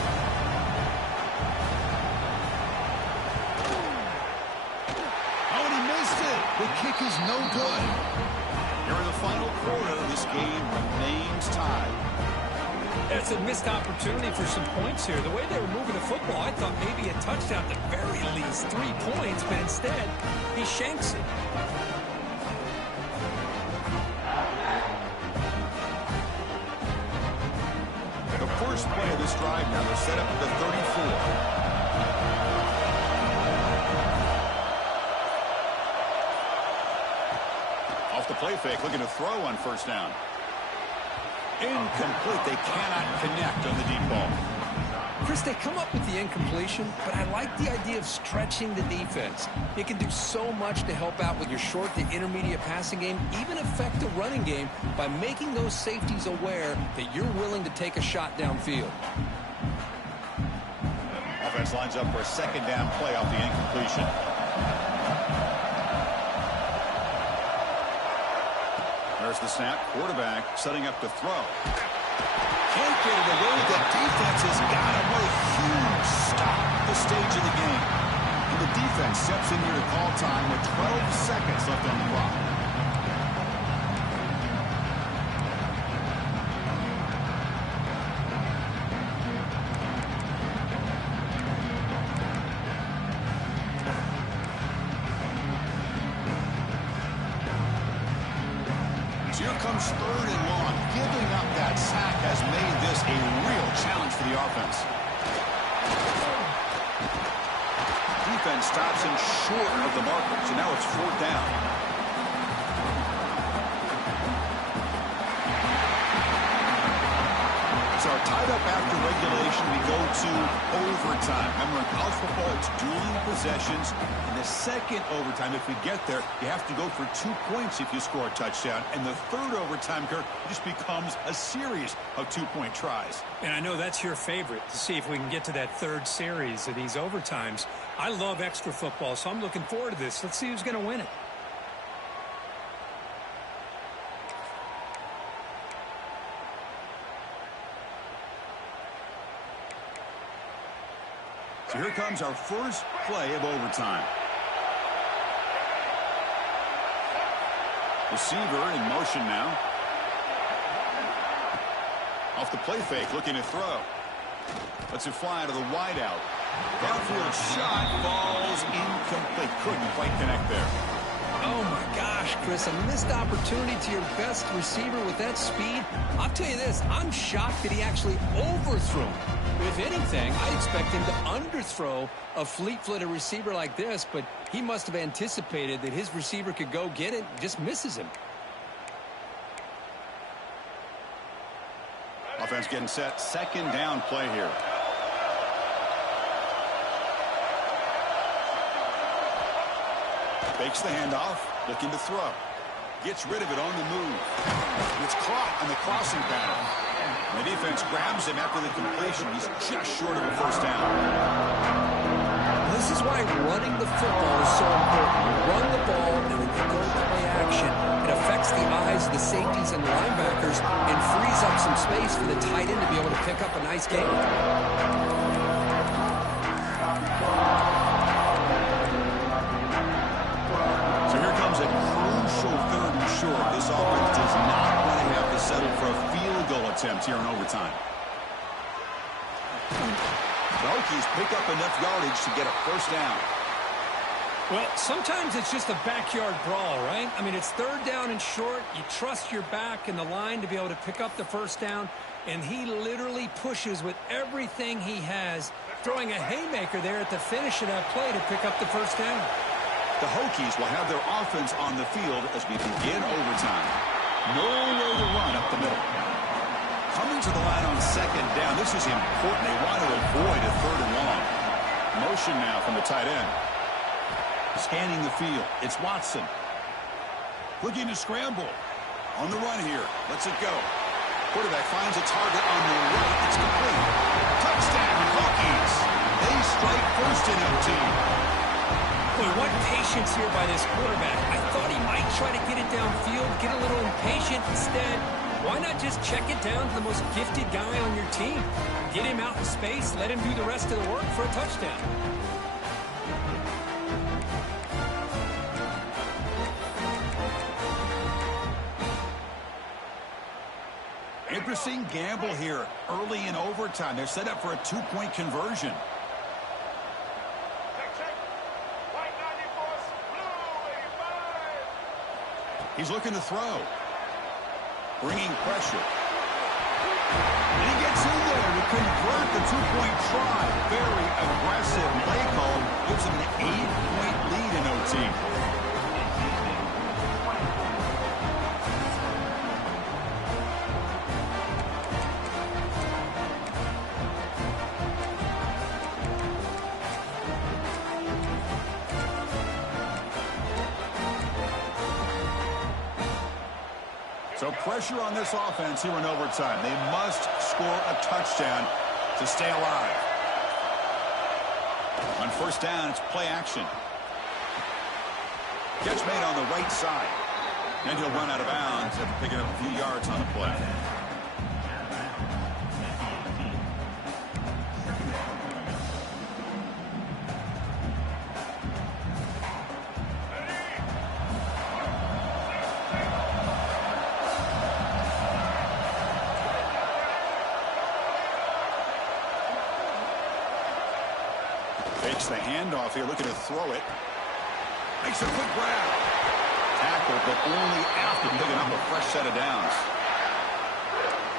Oh, and he missed it. The kick is no good. Here in the final quarter, this game remains tied. It's a missed opportunity for some points here. The way they were moving the football, I thought maybe a touchdown at the very least, 3 points, but instead, he shanks it. The first play of this drive now, they're set up at the 34. Off the play fake, looking to throw on 1st down. Incomplete. They cannot connect on the deep ball. Chris, they come up with the incompletion, but I like the idea of stretching the defense. It can do so much to help out with your short to intermediate passing game, even affect the running game by making those safeties aware that you're willing to take a shot downfield. Offense lines up for a 2nd down play off the incompletion. There's the snap. Quarterback setting up to throw. Can't get it away. The defense has got him. What a huge stop at this stage of the game. And the defense steps in here to call time with 12 seconds left on the clock. Here comes 3rd and long. Giving up that sack has made this a real challenge for the offense. Defense stops him short of the marker, so now it's 4th down. So our tied up after regulation, we go to overtime. Remember, in college football, it's dueling possessions. In the second overtime, if we get there, you have to go for 2 points if you score a touchdown. And the third overtime, Kirk, just becomes a series of 2-point tries. And I know that's your favorite, to see if we can get to that third series of these overtimes. I love extra football, so I'm looking forward to this. Let's see who's going to win it. So here comes our first play of overtime. Receiver in motion now. Off the play fake, looking to throw. Lets it fly to the wideout. Downfield shot falls incomplete. Couldn't quite connect there. Oh, my gosh, Chris, a missed opportunity to your best receiver with that speed. I'll tell you this, I'm shocked that he actually overthrew him. If anything, I'd expect him to underthrow a fleet-footed receiver like this, but he must have anticipated that his receiver could go get it, just misses him. Offense getting set. Second down play here. Fakes the handoff, looking to throw. Gets rid of it on the move. It's caught on the crossing pattern. And the defense grabs him after the completion. He's just short of a first down. This is why running the football is so important. You run the ball, and then you go play action. It affects the eyes of the safeties and linebackers and frees up some space for the tight end to be able to pick up a nice gain. Short. This offense does not want to have to settle for a field goal attempt here in overtime. The Hokies pick up enough yardage to get a first down. Well, sometimes it's just a backyard brawl, right? I mean, it's third down and short. You trust your back and the line to be able to pick up the first down, and he literally pushes with everything he has, throwing a haymaker there at the finish of that play to pick up the first down. The Hokies will have their offense on the field as we begin overtime. Nowhere to run up the middle. Coming to the line on second down. This is important. They want to avoid a third and long. Motion now from the tight end. Scanning the field. It's Watson. Looking to scramble. On the run here. Lets it go. Quarterback finds a target on the right. It's complete. Touchdown, Hokies. They strike first in OT. Boy, what patience here by this quarterback. I thought he might try to get it downfield, get a little impatient. Instead, why not just check it down to the most gifted guy on your team? Get him out in space, let him do the rest of the work for a touchdown. Interesting gamble here early in overtime. They're set up for a 2-point conversion. He's looking to throw. Bringing pressure. And he gets in there to convert the 2-point try. Very aggressive play call. Gives him an 8-point lead in OT. So pressure on this offense here in overtime. They must score a touchdown to stay alive. On first down, it's play action. Catch made on the right side. And he'll run out of bounds after picking up a few yards on the play. Takes the handoff here, looking to throw it. Makes a quick grab. Tackle, but only after picking up a fresh set of downs.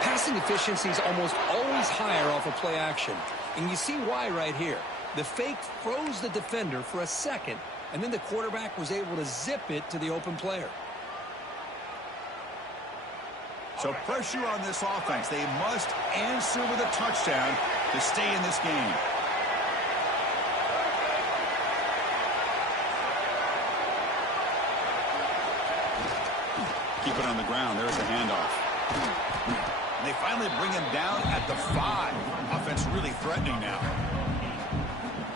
Passing efficiency is almost always higher off of play action. And you see why right here. The fake froze the defender for a second, and then the quarterback was able to zip it to the open player. So pressure on this offense. They must answer with a touchdown to stay in this game. Keep it on the ground. There's the handoff. And they finally bring him down at the 5. Offense really threatening now.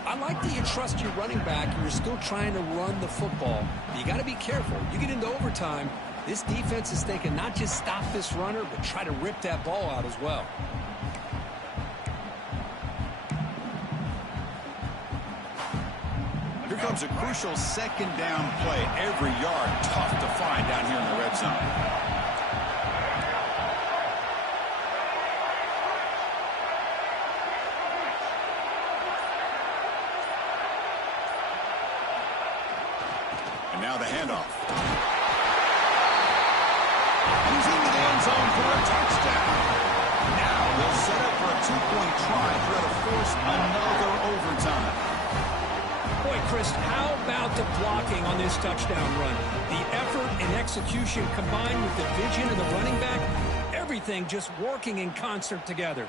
I like that you trust your running back and you're still trying to run the football. But you got to be careful. You get into overtime, this defense is thinking not just stop this runner, but try to rip that ball out as well. Here comes a crucial second down play. Every yard tough to find down here in the red zone. And now the handoff. He's into the end zone for a touchdown. Now they'll set up for a 2-point try to try to force another overtime. Boy, Chris, how about the blocking on this touchdown run? The effort and execution combined with the vision of the running back, everything just working in concert together.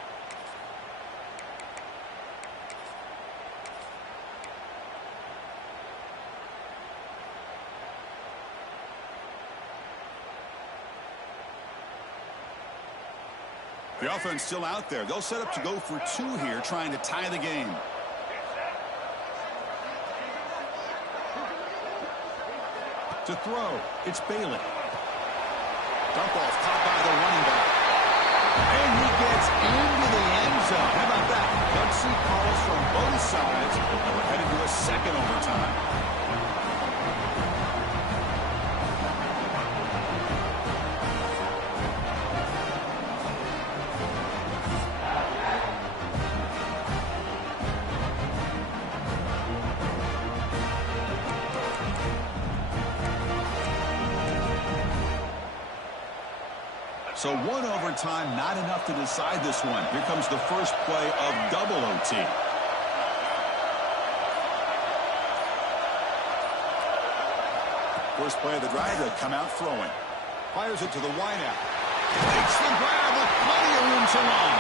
The offense still out there. They'll set up to go for 2 here, trying to tie the game. To throw, it's Bailey. Dump off, caught by the running back. And he gets into the end zone. How about that? Gutsy calls from both sides. And we're headed to a second overtime. So 1 overtime, not enough to decide this one. Here comes the first play of double OT. First play of the drive, they'll come out throwing. Fires it to the wideout. Makes the grab with plenty of room to run.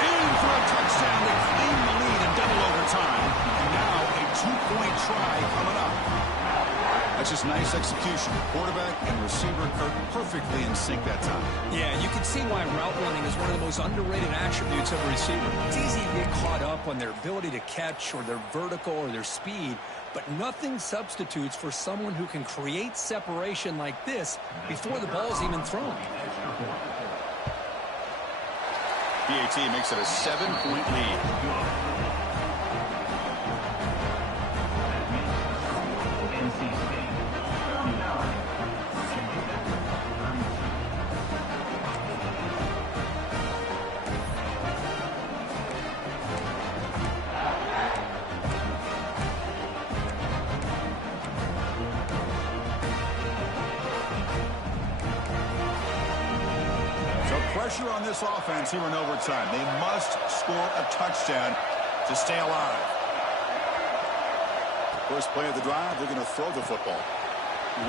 In for a touchdown to claim the lead in double overtime. And now a 2-point try coming up. That's just nice execution. Quarterback and receiver Kirk perfectly in sync that time. Yeah, you can see why route running is one of the most underrated attributes of a receiver. It's easy to get caught up on their ability to catch or their vertical or their speed, but nothing substitutes for someone who can create separation like this before the ball's even thrown. PAT makes it a 7-point lead. Pressure on this offense here in overtime. They must score a touchdown to stay alive. First play of the drive, they're going to throw the football.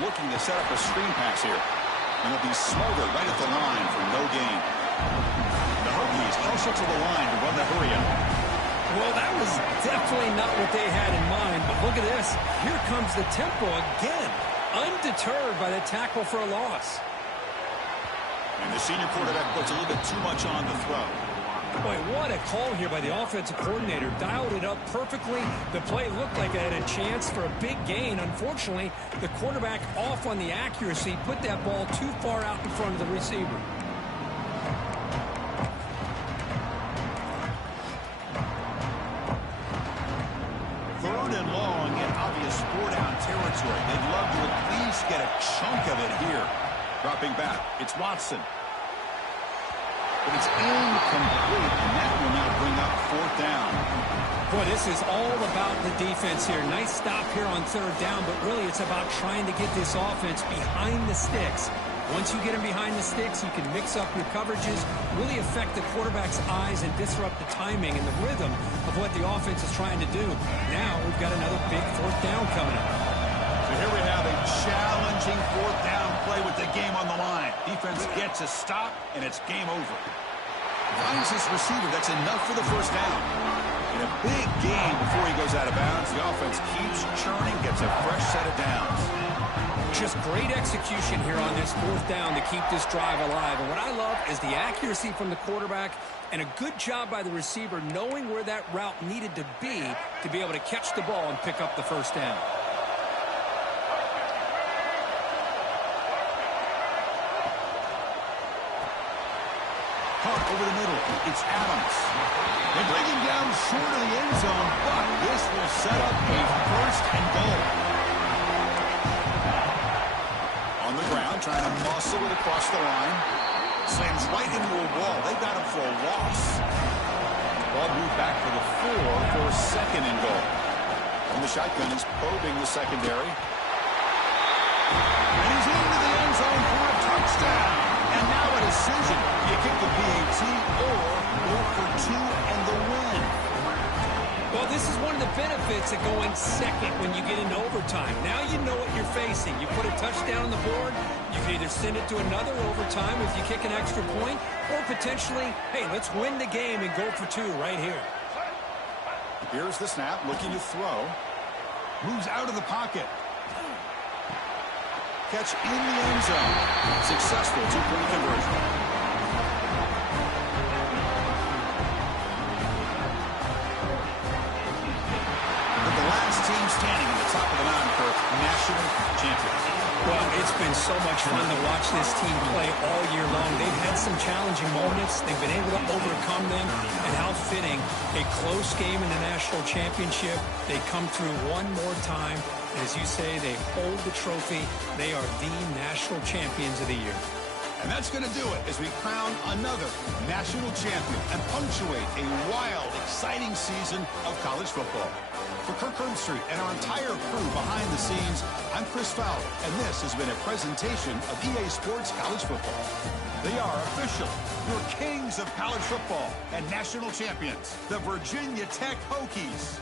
Looking to set up a screen pass here. And it'll be smothered right at the line for no gain. The Hokies push it to the line to run the hurry up. Well, that was definitely not what they had in mind, but look at this. Here comes the tempo again, undeterred by the tackle for a loss. And the senior quarterback puts a little bit too much on the throw. Boy, what a call here by the offensive coordinator. Dialed it up perfectly. The play looked like it had a chance for a big gain. Unfortunately, the quarterback off on the accuracy, put that ball too far out in front of the receiver. Third and long in obvious 4-down territory. They'd love to at least get a chunk of it here. Dropping back, it's Watson. But it's incomplete, and that will now bring up 4th down. Boy, this is all about the defense here. Nice stop here on 3rd down, but really it's about trying to get this offense behind the sticks. Once you get them behind the sticks, you can mix up your coverages, really affect the quarterback's eyes and disrupt the timing and the rhythm of what the offense is trying to do. Now we've got another big 4th down coming up. So here we have a challenging 4th down play play with the game on the line. Defense gets a stop, and it's game over. Finds his receiver. That's enough for the first down. In a big game before he goes out of bounds, the offense keeps churning, gets a fresh set of downs. Just great execution here on this fourth down to keep this drive alive. And what I love is the accuracy from the quarterback and a good job by the receiver knowing where that route needed to be able to catch the ball and pick up the first down. Caught over the middle. It's Adams. They bring him down short of the end zone, but this will set up a first and goal. On the ground, trying to muscle it across the line. Slams right into a wall. They got him for a loss. Ball moved back to the 4 for a second and goal. From the shotgun, he's probing the secondary. And he's into the end zone for a touchdown. And now a decision. Do you kick the PAT or go for 2 and the win? Well, this is one of the benefits of going second when you get into overtime. Now you know what you're facing. You put a touchdown on the board, you can either send it to another overtime if you kick an extra point, or potentially, hey, let's win the game and go for 2 right here. Here's the snap, looking to throw. Moves out of the pocket. Catch in the end zone. Successful two-point conversion. But the last team standing at the top of the mountain for national champions. Well, it's been so much fun to watch this team play all year long. They've had some challenging moments. They've been able to overcome them. And how fitting, a close game in the national championship. They come through one more time. And as you say, they hold the trophy. They are the national champions of the year. And that's going to do it as we crown another national champion and punctuate a wild, exciting season of college football. For Kirk Herbstreit and our entire crew behind the scenes, I'm Chris Fowler, and this has been a presentation of EA Sports College Football. They are official, your kings of college football and national champions, the Virginia Tech Hokies.